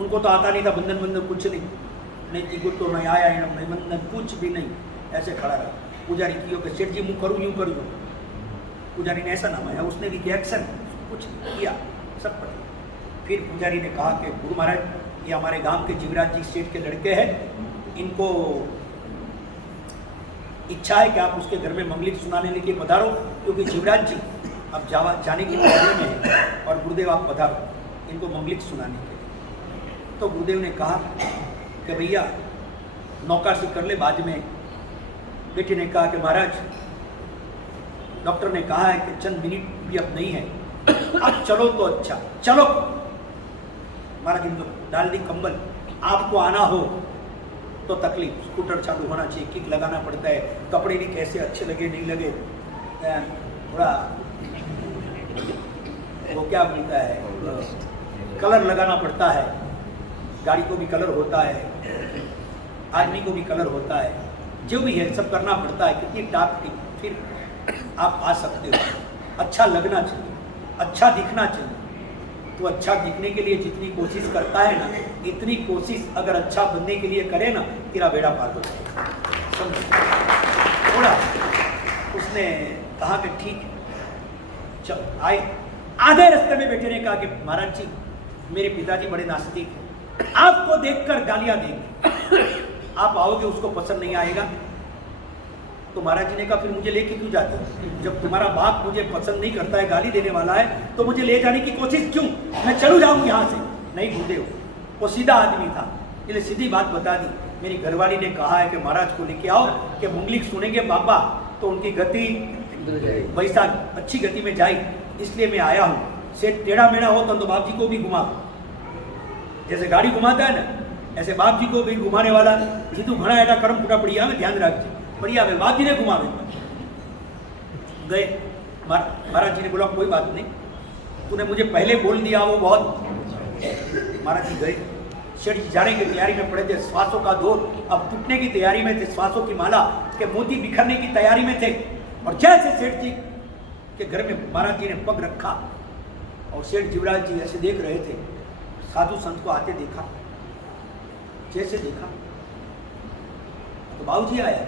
उनको तो आता नहीं था बंधन बंधन कुछ नहीं तीगुर तो नहीं आया नहीं बंधन कुछ भी नहीं ऐसे खड़ा रहा पुजारी कियो कि सेठ जी मुँह करूँ यूँ करूँ पुजारी ने ऐसा नाम आया उसने भी किया एक्शन कुछ किया सब पढ़े फिर पुजारी ने कहा कि गुरु महाराज ये हमारे गांव के जीवराज जी सेठ के लड़के हैं इनको इच्छा है कि आप उसके घर में मंगलिक सुनाने के लिए पधारो क्योंकि जीवराज जी अब जाने की तैयारी में है और गुरुदेव आप पधारो इनको मंगलिक सुनाने के लिए तो गुरुदेव ने कहा कि भैया नौकरसी कर ले बाद में बेटे ने कहा कि महाराज डॉक्टर ने कहा है कि चंद मिनट भी अब नहीं है अब चलो तो अच्छा चलो महाराज इनको डाल दी कंबल आपको आना हो तो तकलीफ स्कूटर चालू होना चाहिए किक लगाना पड़ता है कपड़े भी कैसे अच्छे लगे नहीं लगे थोड़ा वो क्या बोलता है कलर लगाना पड़ता है गाड़ी को भी कलर होता है आदमी को भी कलर होता है जो भी है सब करना पड़ता है कितनी टाप टिक फिर आप आ सकते हो अच्छा लगना चाहिए अच्छा दिखना चाहिए तो अच्छा दिखने के लिए जितनी कोशिश करता है ना इतनी कोशिश अगर अच्छा बनने के लिए करे ना तेरा बेड़ा पार हो जाएगा समझो थोड़ा उसने कहा कि ठीक है चल आए आधे रास्ते में बेटे ने कहा कि महाराज जी मेरे पिताजी बड़े नास्तिक हैं आपको देखकर गालियां देंगे आप आओगे उसको पसंद नहीं आएगा तो महाराज जी ने कहा फिर मुझे लेके क्यों जाते हो जब तुम्हारा बाप मुझे पसंद नहीं करता है गाली देने वाला है तो मुझे ले जाने की कोशिश क्यों मैं चलू जाऊं यहाँ से नहीं गुरुदेव वो सीधा आदमी था इसलिए सीधी बात बता दी मेरी घरवाली ने कहा है कि महाराज को लेके आओ कि मंगलिक सुनेंगे बाबा तो उनकी गति वैसा अच्छी गति में जाए इसलिए मैं आया हूँ सेठ टेढ़ा मेढ़ा हो तो बाप जी को भी घुमा जैसे गाड़ी घुमाता है ना ऐसे बाप जी को भी घुमाने वाला जीतू घना एटा कर्म फूटा पड़ी आवे ध्यान रखिए बढ़िया बाप जी ने घुमावे गए महाराज जी ने बोला कोई बात नहीं तूने मुझे पहले बोल दिया वो बहुत महाराज जी गए सेठ जी जाने की तैयारी में पड़े थे श्वासों का दौर अब टूटने की तैयारी में थे श्वासों की माला के मोती बिखरने की तैयारी में थे और जैसे सेठ जी के घर में महाराज जी ने पग रखा और सेठ जीवराज जी ऐसे देख रहे थे साधु संत को आते देखा जैसे देखा तो बाबूजी आया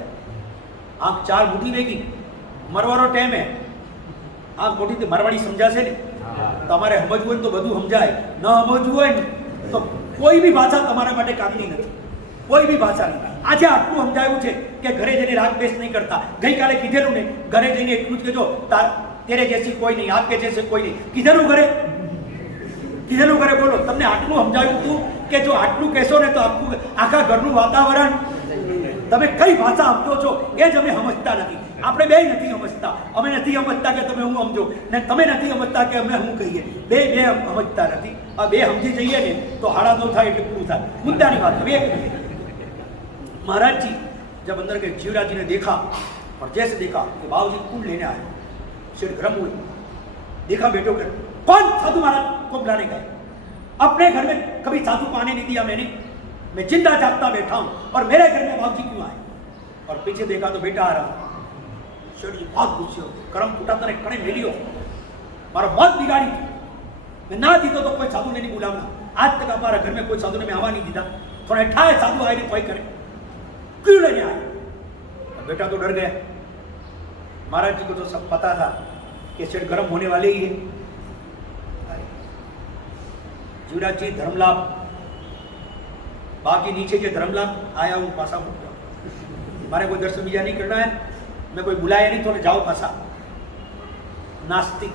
आंख चार मोटी रहेगी मरवारो टाइम है आंख मोटी तो मरवाड़ी समझा से नहीं તમારે સમજવું હોય તો બધું સમજાય ન સમજવું હોય ને તો કોઈ બી ભાષા તમારા માટે કામની નથી કોઈ બી ભાષા નહીં આજે આટલું સમજાયું છે કે ઘરે જઈને રાગ બેસ નહીં કરતા ગઈકાલે કીધેલું ને ઘરે જઈને એટલું જ કહેજો તેરે જैसी कोई नहीं आपके जैसे कोई नहीं કીધેલું ઘરે બોલો તમને આટલું સમજાયું હતું કે જો આટલું કહેશો ને તો આખું આખા ઘરનું વાતાવરણ તમે કઈ ભાષા સમજો છો એ જ અમે સમજતા નથી આપણે બે નથી સમજતા અમે નથી સમજતા કે તમે હું સમજો ને તમે નથી સમજતા કે અમે હું કહીએ બે સમજતા નથી આ બે સમજી જઈએ ને તો 9:30 થાય એટલે પૂરું થાય મુદ્દાની વાત હવે महाराज जी जब अंदर के जीवराज जी ने देखा और जैसे देखा कि बाबूजी कौन लेने आए सेठ गर्म हुए देखा बेटो कर कौन साधु महाराज को बुलाने गए? अपने घर में कभी साधु को आने नहीं दिया मैंने। मैं जिंदा जागता बैठा हूं और मेरे घर में बाबूजी क्यों आए? और पीछे देखा तो बेटा आ रहा। शरीर बहुत गुस्से हो, करम फूटा तने कणे ले लियो, मारा बहुत बिगाड़ी। मैं ना दीदो तो कोई साधु ने नहीं बुलावना। आज तक हमारा घर में कोई साधु ने मैं आवा नहीं दीदा। थोड़ा ठाए साधु आए नहीं कोई करे, क्यों लेने आए? बेटा तो डर गया। महाराज जी को तो सब पता था कि सेठ गर्म होने वाले ही है। जीवराज जी धर्मलाभ बाकी नीचे के धर्मलाभ आया हूँ पासा मुक्त। मारे कोई दर्शन बीजा नहीं करना है, मैं कोई बुलाया नहीं तो जाओ पासा। नास्तिक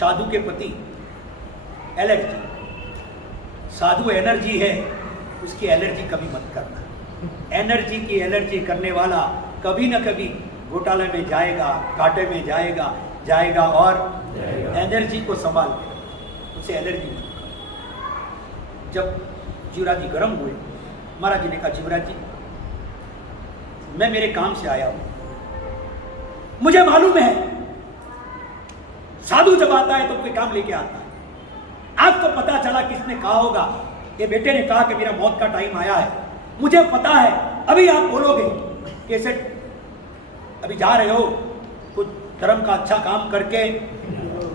साधु के पति एलर्जी, साधु एनर्जी है, उसकी एलर्जी कभी मत करना। एनर्जी की एलर्जी करने वाला कभी न कभी घोटाले में जाएगा, घाटे में जाएगा और एनर्जी को संभाल के उसे एलर्जी मत करो। जब जीवराज जी गर्म हुए, महाराज जी ने कहा जीवराज जी मैं मेरे काम से आया हूं, मुझे मालूम है साधु जब आता है तो कोई काम लेके आता है। आज तो पता चला किसने कहा होगा, ये बेटे ने कहा कि मेरा मौत का टाइम आया है। मुझे पता है अभी आप बोलोगे कैसे अभी जा रहे हो, कुछ धर्म का अच्छा काम करके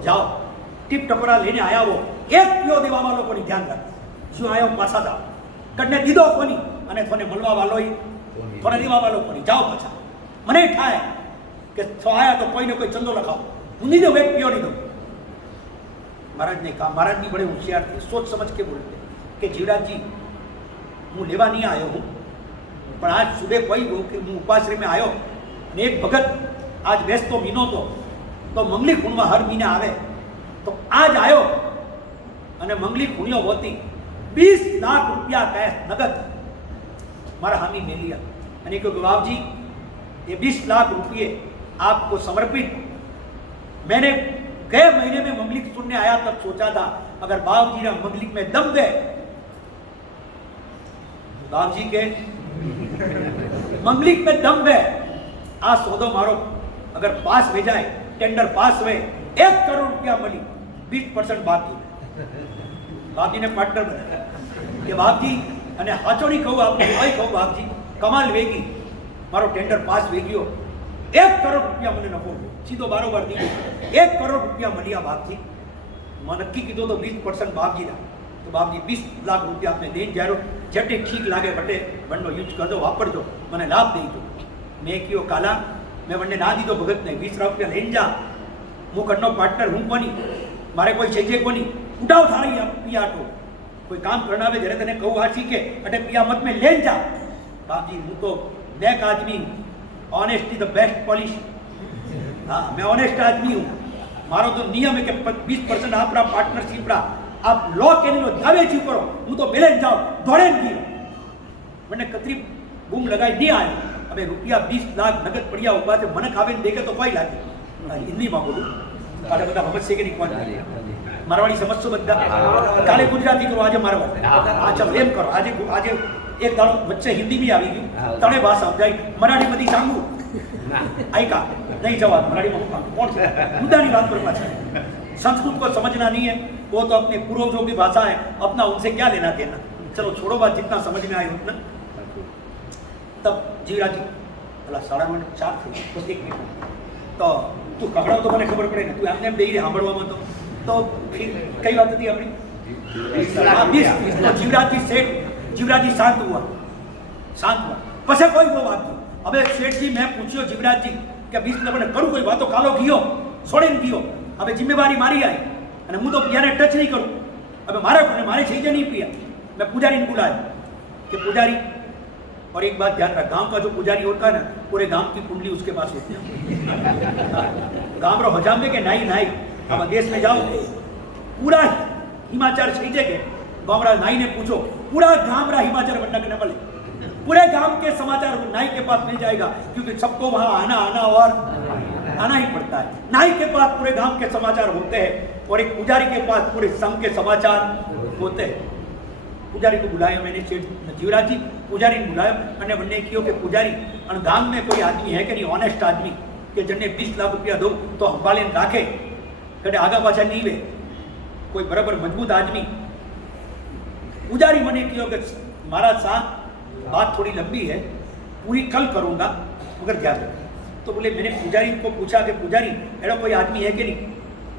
जाओ। टिप टपरा लेने आया वो, एक पियो देवा वालों को नहीं ध्यान रख, जो आया पासा जाओ, कटने दीदो को नहीं અને થોને મળવા વાલો થોને દેવા વાલો કોની જાઓ પાછા। મને થાય કે છો આયા તો કોઈને કોઈ ચંદો લખાઓ, હું નહીં દઉં, એક पियो नहीं दो। महाराज ने कहा, महाराज जी बड़े होशियार थे, सोच समझ के बोलते कि जीवराज जी हूँ लेवा नहीं आयो हूँ, पर आज सुबह कोई हो कि हूँ उपाश्रय में आयो ने एक भगत आज बेसतो महीनो तो मंगली खूणમાં हर महीने आवे, तो आज आयो અને મંગલી ખૂણ્યો હોતી 20 लाख रुपया कैश नगद मारा हामी ले लिया। અને કહ્યું બાપ जी ये 20 लाख रुपये आपको समर्पित। मैंने गए महीने में मंगलिक सुनने आया तब सोचा था अगर बाप जी ना मंगलिक में दम गए, बाप जी के मंगलिक में दम गए, आ सौदो मारो अगर पास हो जाए, टेंडर पास हुए, 1 करोड़ रुपया मिली, 20% बाकी। बाप जी ने पार्टनर बनाया कि बाप जी અને હાચો નહીં કહું, આપને ભાઈ કહું બાપ जी કમાલ વેગી, મારો ટેન્ડર પાસ વેગ્યો, 1 करोड़ रुपया મને નફો સીધો બારોબાર દીધો, 1 करोड़ रुपया મળ્યા બાપજી। મેં નક્કી કીધું તો 20% બાપજીના, તો બાપજી 20 લાખ રૂપિયા આપને દઈને જારો, જેટલી ઠીક લાગે બટે બંને યુઝ કરજો, વાપરજો, મને લાભ દેજો। મેં કીધું કાલા મેં બંને ના દીધો ભગતને, 20 લાખ રૂપિયા લઈને જા, હું કન્નો પાર્ટનર હું કોની, મારે કોઈ છે જે કોની, ઉઠાવ થારી પિયાટો, कोई काम करना है जरे तने कहूँ आज के अटे पिया मत में ले जा। बाप जी हूँ तो नेक आदमी, ऑनेस्टी द बेस्ट पॉलिश। हाँ मैं ऑनेस्ट आदमी हूँ, मारो तो नियम है कि 20% आपरा पार्टनरशिप रा आप लॉ के नहीं दावे जी करो, हूँ तो मिले जाओ दौड़े नहीं। मैंने कतरी बूम लगाई नहीं आयो, अबे रुपया 20 लाख नगद पड़िया ऊपर से मन खावे देखे तो कोई लागे हिंदी में बोलूँ काले बता समझ से कि नहीं कौन मारवाड़ी समझो बदा काले गुजराती करो आज मारवाड़ी अच्छा एम करो आज आज एक दाड़ो वच्चे हिंदी भी આવી ગયું તણે ભાષા સમજાય મરાઠી બધી सांगू आई का नहीं जवाब मराठी में कौन से मुद्दानी बात पर पाछा संस्कृत को समझना नहीं है वो तो अपने पूर्वजों की भाषा है, अपना उनसे क्या लेना देना। चलो छोड़ो बात, जितना समझ में आए उतना। तब जीवराज जी बोला 4:30 થઈ બસ 1 મિનિટ तो तू ककड़ाओ तो मैंने खबर पड़े ना, तू आपने दे रही सांभळवामां तो फिर कई बात थी अपनी। जीवराज जी सेठ जीवराज जी शांत हुआ पछे कोई वो बात नहीं। अबे सेठ जी मैं पूछ्यो जीवराज जी क्या 20 ने करूँ कोई बात तो कालो गयो छोड़े गयो, अबे जिम्मेवारी मारी आई અને હું તો પિયાને ટચ નહીં કરું। હવે મારે છે જે નહીં पिया। मैं पुजारी ने बुलाया कि पुजारी, और एक बात ध्यान रख, गांव का जो पुजारी होता है ना पूरे गांव की कुंडली उसके पास होती है। गांव रो हजाम में के नाई अब देश में जाओ पूरा हिमाचार छई जे के गामरा नाई ने पूछो, पूरा गामरा हिमाचार बनना के न मिले, पूरे गांव के समाचार नाई के पास मिल जाएगा, क्योंकि सबको वहां आना ही पड़ता है। नाई के पास पूरे गांव के समाचार होते हैं और एक पुजारी के पास पूरे संघ के समाचार होते हैं। पुजारी को बुलाया मैंने, जीवराज जी पुजारी ने बुलाया અને બંને કહ્યું કે पुजारी અને ગામ में कोई आदमी है कि नहीं ऑनेस्ट आदमी कि जन्ने 20 लाख रुपया दो तो संभाले राखे, कदे आगा पाछा नहीं वे कोई बराबर मजबूत आदमी पुजारी मने कहो कि मारा साथ बात थोड़ी लंबी है, पूरी कल करूंगा मगर ध्यान रखें। तो बोले मैंने पुजारी को पूछा कि पुजारी एड़ो कोई आदमी है कि नहीं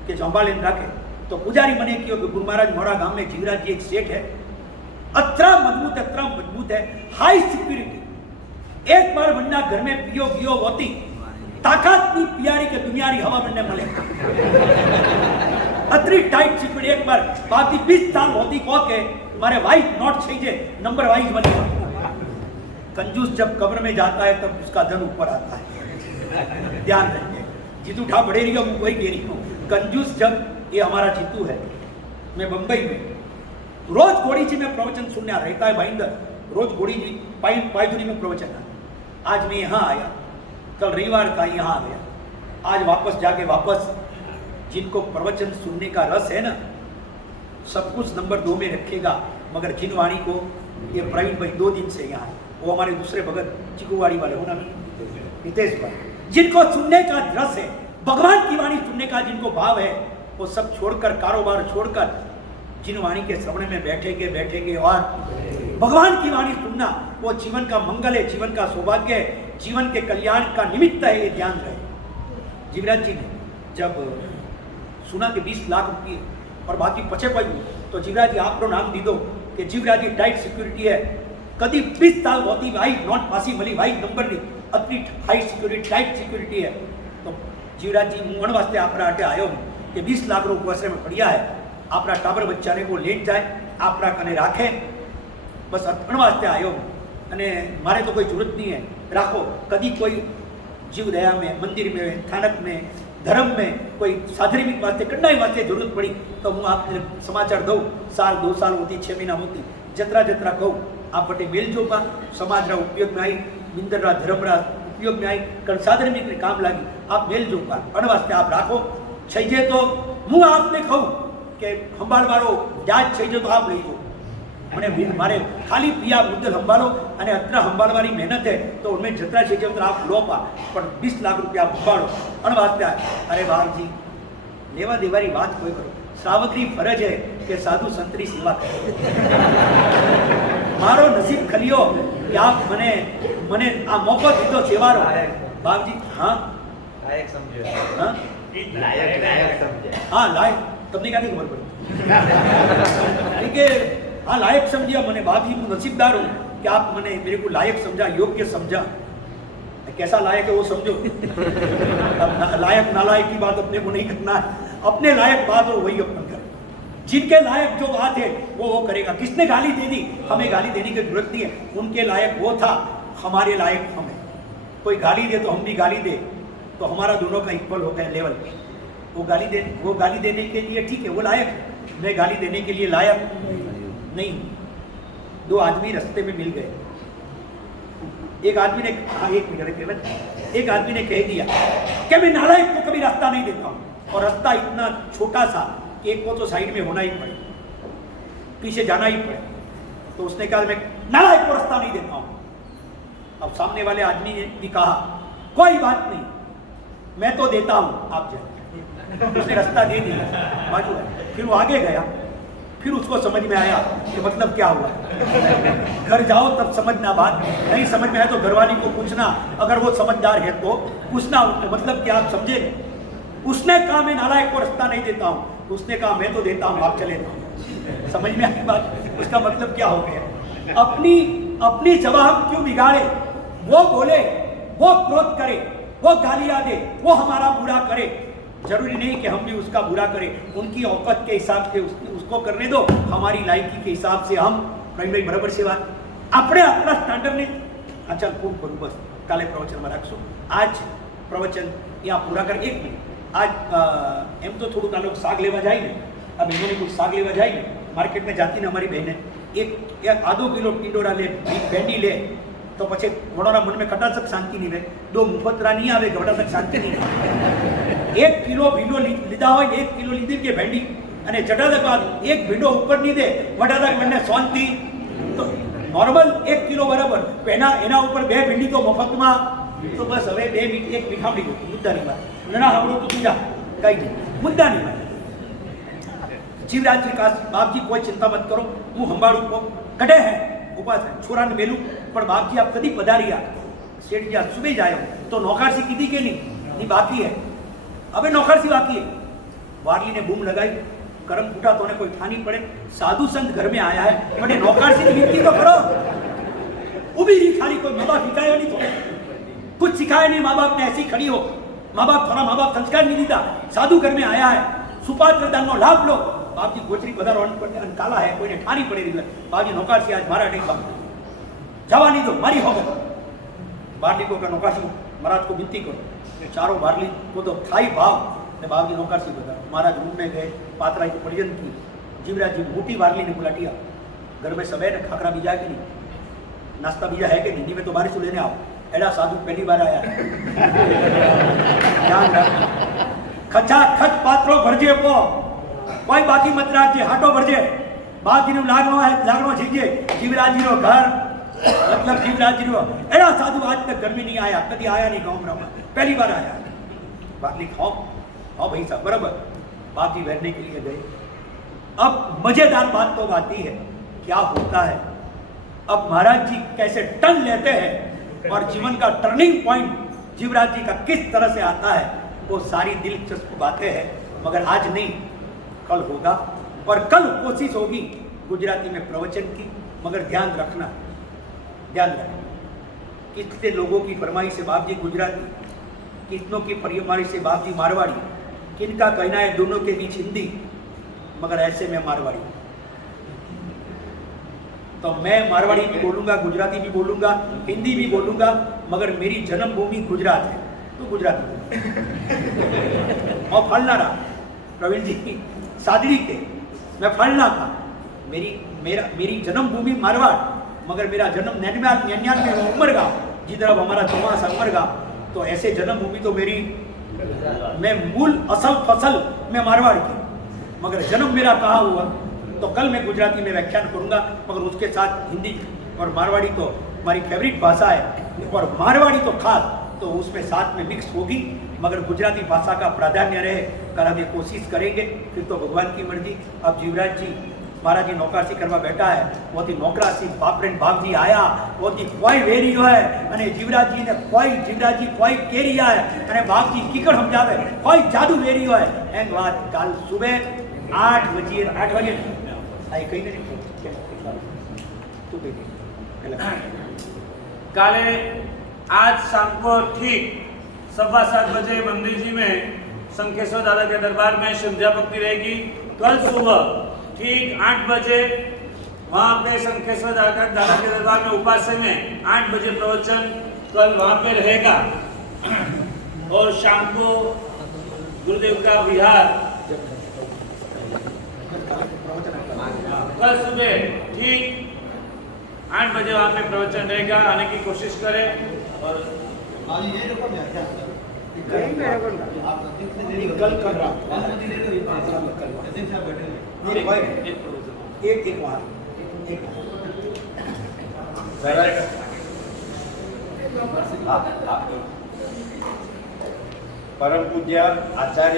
कि संभाले रखे? तो पुजारी मने कहो कि गुरु महाराज मोरा गांव में जीवराज जी एक सेठ है, अतरा मजबूत है, हाई सिक्योरिटी। एक बार बन्ना घर में पियो गियो होती ताकत नहीं पियारी के दुनियारी हवा बनने मले अतरी टाइट सिक्योरिटी। एक बार बाकी 20 साल होती को के मारे वाइट नॉट चाहिए नंबर वाइज बने। कंजूस जब कब्र में जाता है तब उसका धन ऊपर आता है, ध्यान रखिए। जीतू ठा बड़े रही हूँ वही कह रही हूँ। कंजूस जब ये हमारा जीतू है, मैं बंबई में रोज घोड़ी जी में प्रवचन सुनने रहता है भाईंदर, रोज घोड़ी जी पायधुरी में प्रवचन है। आज मैं यहाँ आया, कल रविवार का यहाँ आ गया, आज वापस जाके वापस जिनको प्रवचन सुनने का रस है ना सब कुछ नंबर 2 में रखेगा, मगर जिन वाणी को ये प्रवीण भाई 2 दिन से यहाँ है, वो हमारे दूसरे भगत चिकुवाड़ी वाले हो ना नितेश भाई, जिनको सुनने का रस है, भगवान की वाणी सुनने का जिनको भाव है, वो सब छोड़कर कारोबार छोड़कर जिन वाणी के श्रवण में बैठेंगे और भगवान की वाणी सुनना वो जीवन का मंगल है, जीवन का सौभाग्य है, जीवन के कल्याण का निमित्त है, ये ध्यान रहे। जीवराज जी ने जब सुना कि 20 लाख रुपये और बाकी पचे पाई तो जीवराज जी आपको नाम दी दो कि जीवराज जी टाइट सिक्योरिटी है, कभी 20 साल होती वाइट नॉट पासी मली वाइट नंबर नहीं, अतनी हाई सिक्योरिटी टाइट सिक्योरिटी है। तो जीवराज जी मुंगण वास्ते आपरा आटे आयो कि 20 लाख रुपये में पड़िया है, आपरा टाबर बच्चा ने को लेट जाए आपरा कने राखे, बस अर्पण वास्ते आयो अने मारे तो कोई जरूरत नहीं है, राखो। कभी कोई जीव दया में मंदिर में थानक में धर्म में कोई साधरिमिक वास्ते कन्नाई वास्ते जरूरत पड़ी तो हूँ आपने समाचार दूँ, साल 2 साल होती 6 महीना होती जतरा कहूँ आप बटे मेल जो पा समाज रा उपयोग में आई, मिंदर रा धर्म रा उपयोग में आई, कल साधरिमिक ने काम लगी, आप मेल जो पा अण वास्ते आप राखो। चाहिए तो हूँ आपने कहूँ कि संभाल वारो जाज चाहिए तो आप लई दो, मैंने मारे खाली पिया मुद्दल संभालो અને અત્ર સંભાળવાની મહેનત है तो उनमें जतरा चाहिए उतना आप लो पा, पर 20 लाख रुपया संभालो अण वास्ते। अरे बाप जी लेवा देवारी बात कोई करो, श्रावकरी फरज है कि साधु संतरी सेवा करे। मारो नसीब खलियो कि आप मने आ मौको दीधो सेवारो बाप जी। हाँ लायक समझो, हाँ लायक समझे, हाँ लायक तमने क्या खबर पड़ी कि हाँ लायक समझिया मैंने बात ही नसीबदार हूँ कि आप मैंने मेरे को लायक समझा, योग्य समझा। कैसा लायक है वो समझो। अब लायक नालायक की बात अपने को नहीं करना है, अपने लायक बात हो वही अपन कर, जिनके लायक जो बात है वो करेगा। किसने गाली दे दी, हमें गाली देने की जरूरत नहीं है, उनके लायक वो था, हमारे लायक हमें। कोई गाली दे तो हम भी गाली दे तो हमारा दोनों का इक्वल हो गया लेवल पे। वो गाली देने के लिए ठीक है वो लायक है, मैं गाली देने के लिए लायक नहीं। 2 आदमी रास्ते में मिल गए, एक आदमी ने एक आदमी ने कह दिया कि मैं नालायक को कभी रास्ता नहीं देता हूँ, और रास्ता इतना छोटा सा कि एक को तो साइड में होना ही पड़े, पीछे जाना ही पड़े। तो उसने कहा मैं नालायक को रास्ता नहीं देता हूँ। अब सामने वाले आदमी ने भी कहा कोई बात नहीं मैं तो देता हूँ आप जाए। उसने रास्ता दे दिया बाजू है, फिर वो आगे गया, फिर उसको समझ में आया कि मतलब क्या हुआ। घर जाओ तब समझना बात, नहीं समझ में आया तो घरवाली को पूछना, अगर वो समझदार है तो पूछना उनको मतलब क्या आप समझे। उसने कहा मैं नालायक को रास्ता नहीं देता हूँ, उसने कहा मैं तो देता हूँ आप चले जाओ। समझ में आई बात, उसका मतलब क्या हो गया। अपनी जवाब क्यों बिगाड़े, वो बोले, वो क्रोध करे, वो गालियां दे, वो हमारा बुरा करे, जरूरी नहीं कि हम भी उसका बुरा करें। उनकी औकत के हिसाब से उसको करने दो, हमारी लायकी के हिसाब से हम प्राइमरी बराबर सेवा अपने अपना स्टैंडर्ड ने। अच्छा खूब करूँ बस काले प्रवचन में रखो। आज प्रवचन यहाँ पूरा कर 1 मिनट। आज एम तो थोड़ा लोग साग लेवा जाए ने, अब इन्होंने कुछ साग लेवा जाए ने, मार्केट में जाती ने हमारी बहने एक आधो किलो टिंडोरा ले, भेंडी ले, तो पछे वडोरा मन में खटा तक शांति नहीं रहे, 2 मुफतरा नहीं आवे घटा तक शांति नहीं रहे। 1 किलो भींडो लीधा हो, 1 किलो लीधी के भेंडी અને ચટા તક બાદ 1 ભીંડો ઉપર નહીં દે વડા તક મને શાંતિ। તો નોર્મલ 1 કિલો બરાબર એના ઉપર 2 ભીંડી તો મફતમાં, તો બસ હવે 1 મીઠામણી મુદ્દાની વાત ના સાંભળો તો તું જા कहीं नहीं, मुद्दा नहीं है। जीवराज जी का बाप जी कोई चिंता मत करो, हूँ हंबाड़ू को कटे है उपास है छोरा ने मेलू पर बाप जी आप कदी पधारिया सेठ जी आप सुबह जाए तो नौकरसी कीधी के नहीं बाकी है, अबे नौकरसी बाकी है। वारली ने बूम लगाई, करम फूटा तो कोई ठानी पड़े, साधु संत घर में आया है बड़े नौकरसी की विनती तो करो। उभी रही खाली, कोई माँ बाप सिखाया नहीं, तो कुछ सिखाया नहीं, माँ बाप ने ऐसी खड़ी हो, माँ बाप थोड़ा माँ बाप संस्कार नहीं दीता, साधु घर में आया है, सुपात्र दान नो लाभ लो। बाप जी गोचरी पधारो काला है, कोई ने ठानी पड़ी रही है, बाप जी नौकरसी आज मारा नहीं बाप जवा नहीं दो मारी हो गए। बारली को नौकरसी महाराज को विनती करो, चारों बारली को तो थाई भाव ने बाप जी नौकरसी बता। महाराज रूम में गए, पात्राई को परिजन की, जीवराज जी मोटी बारली ने बुलाटिया, घर में सब है ना, खाकरा बीजा कि नहीं, नाश्ता बीजा है कि नहीं, में तो बारिश लेने आओ, एड़ा साधु पहली बार आया ध्यान रख, खचा खच पात्रो भरजे पो, कोई बाकी मत राखजे, हाटो भरजे, बाप जी ने लागनो छीजे, जीवराज जी रो घर मतलब जीवराज जी रो एड़ा साधु आज तक घर में नहीं आया, कभी आया नहीं गाँव में, पहली बार आया। बाटली खाओ हाँ भाई साहब बराबर, बाप जी बैठने के लिए गए। अब मजेदार बात तो आती है, क्या होता है अब महाराज जी कैसे टर्न लेते हैं और जीवन का टर्निंग पॉइंट जीवराज जी का किस तरह से आता है, वो सारी दिलचस्प बातें हैं, मगर आज नहीं कल होगा। और कल कोशिश होगी गुजराती में प्रवचन की, मगर ध्यान रखना कितने लोगों की फरमाइश से बाप जी गुजराती, कितनों की फरमाइश से बाप जी मारवाड़ी, किनका कहना है दोनों के बीच हिंदी, मगर ऐसे में मारवाड़ी। तो मैं मारवाड़ी भी बोलूँगा, गुजराती भी बोलूँगा, हिंदी भी बोलूँगा, मगर मेरी जन्मभूमि गुजरात है तो गुजराती और फलना रहा प्रवीण जी सादरी के, मैं फलना था, मेरी जन्मभूमि मारवाड़, मगर मेरा जन्म 99 में उमरगांव, जिधर अब हमारा चौमास उमरगांव, तो ऐसे जन्मभूमि तो मेरी, मैं मूल असल फसल में मारवाड़ की, मगर जन्म मेरा कहाँ हुआ। तो कल मैं गुजराती में व्याख्यान करूंगा, मगर उसके साथ हिंदी और मारवाड़ी तो हमारी फेवरेट भाषा है, और मारवाड़ी तो खास, तो उसमें साथ में मिक्स होगी, मगर गुजराती भाषा का प्राधान्य रहे। कल हम ये कोशिश करेंगे, फिर तो भगवान की मर्जी। अब जीवराज जी महाराज जी नौकरसी करवा बैठा है, वो थी नौकरासी बापरेन बाप जी आया, वो थी कोई वेरियो है अने जीवराज जी कोई केरिया है अने बाप जी कीकड़ समझावे, कोई जादू वेरियो है। एम बात कल सुबह 8 बजे आई कहीं नहीं तू काले आज शाम को ठीक 7:15 बजे मंदिर जी में शंखेश्वर दादा के दरबार में संध्या भक्ति रहेगी। कल सुबह ठीक 8 बजे वहाँ पे शंखेश्वर दादा के दरबार में उपास्य में 8 बजे प्रवचन कल वहाँ पे रहेगा। और शाम को गुरुदेव का विहार कल सुबह ठीक 8 बजे वहाँ पे प्रवचन रहेगा, आने की कोशिश करें। और कल कर रहा एक वहाँ परम पूज्य आचार्य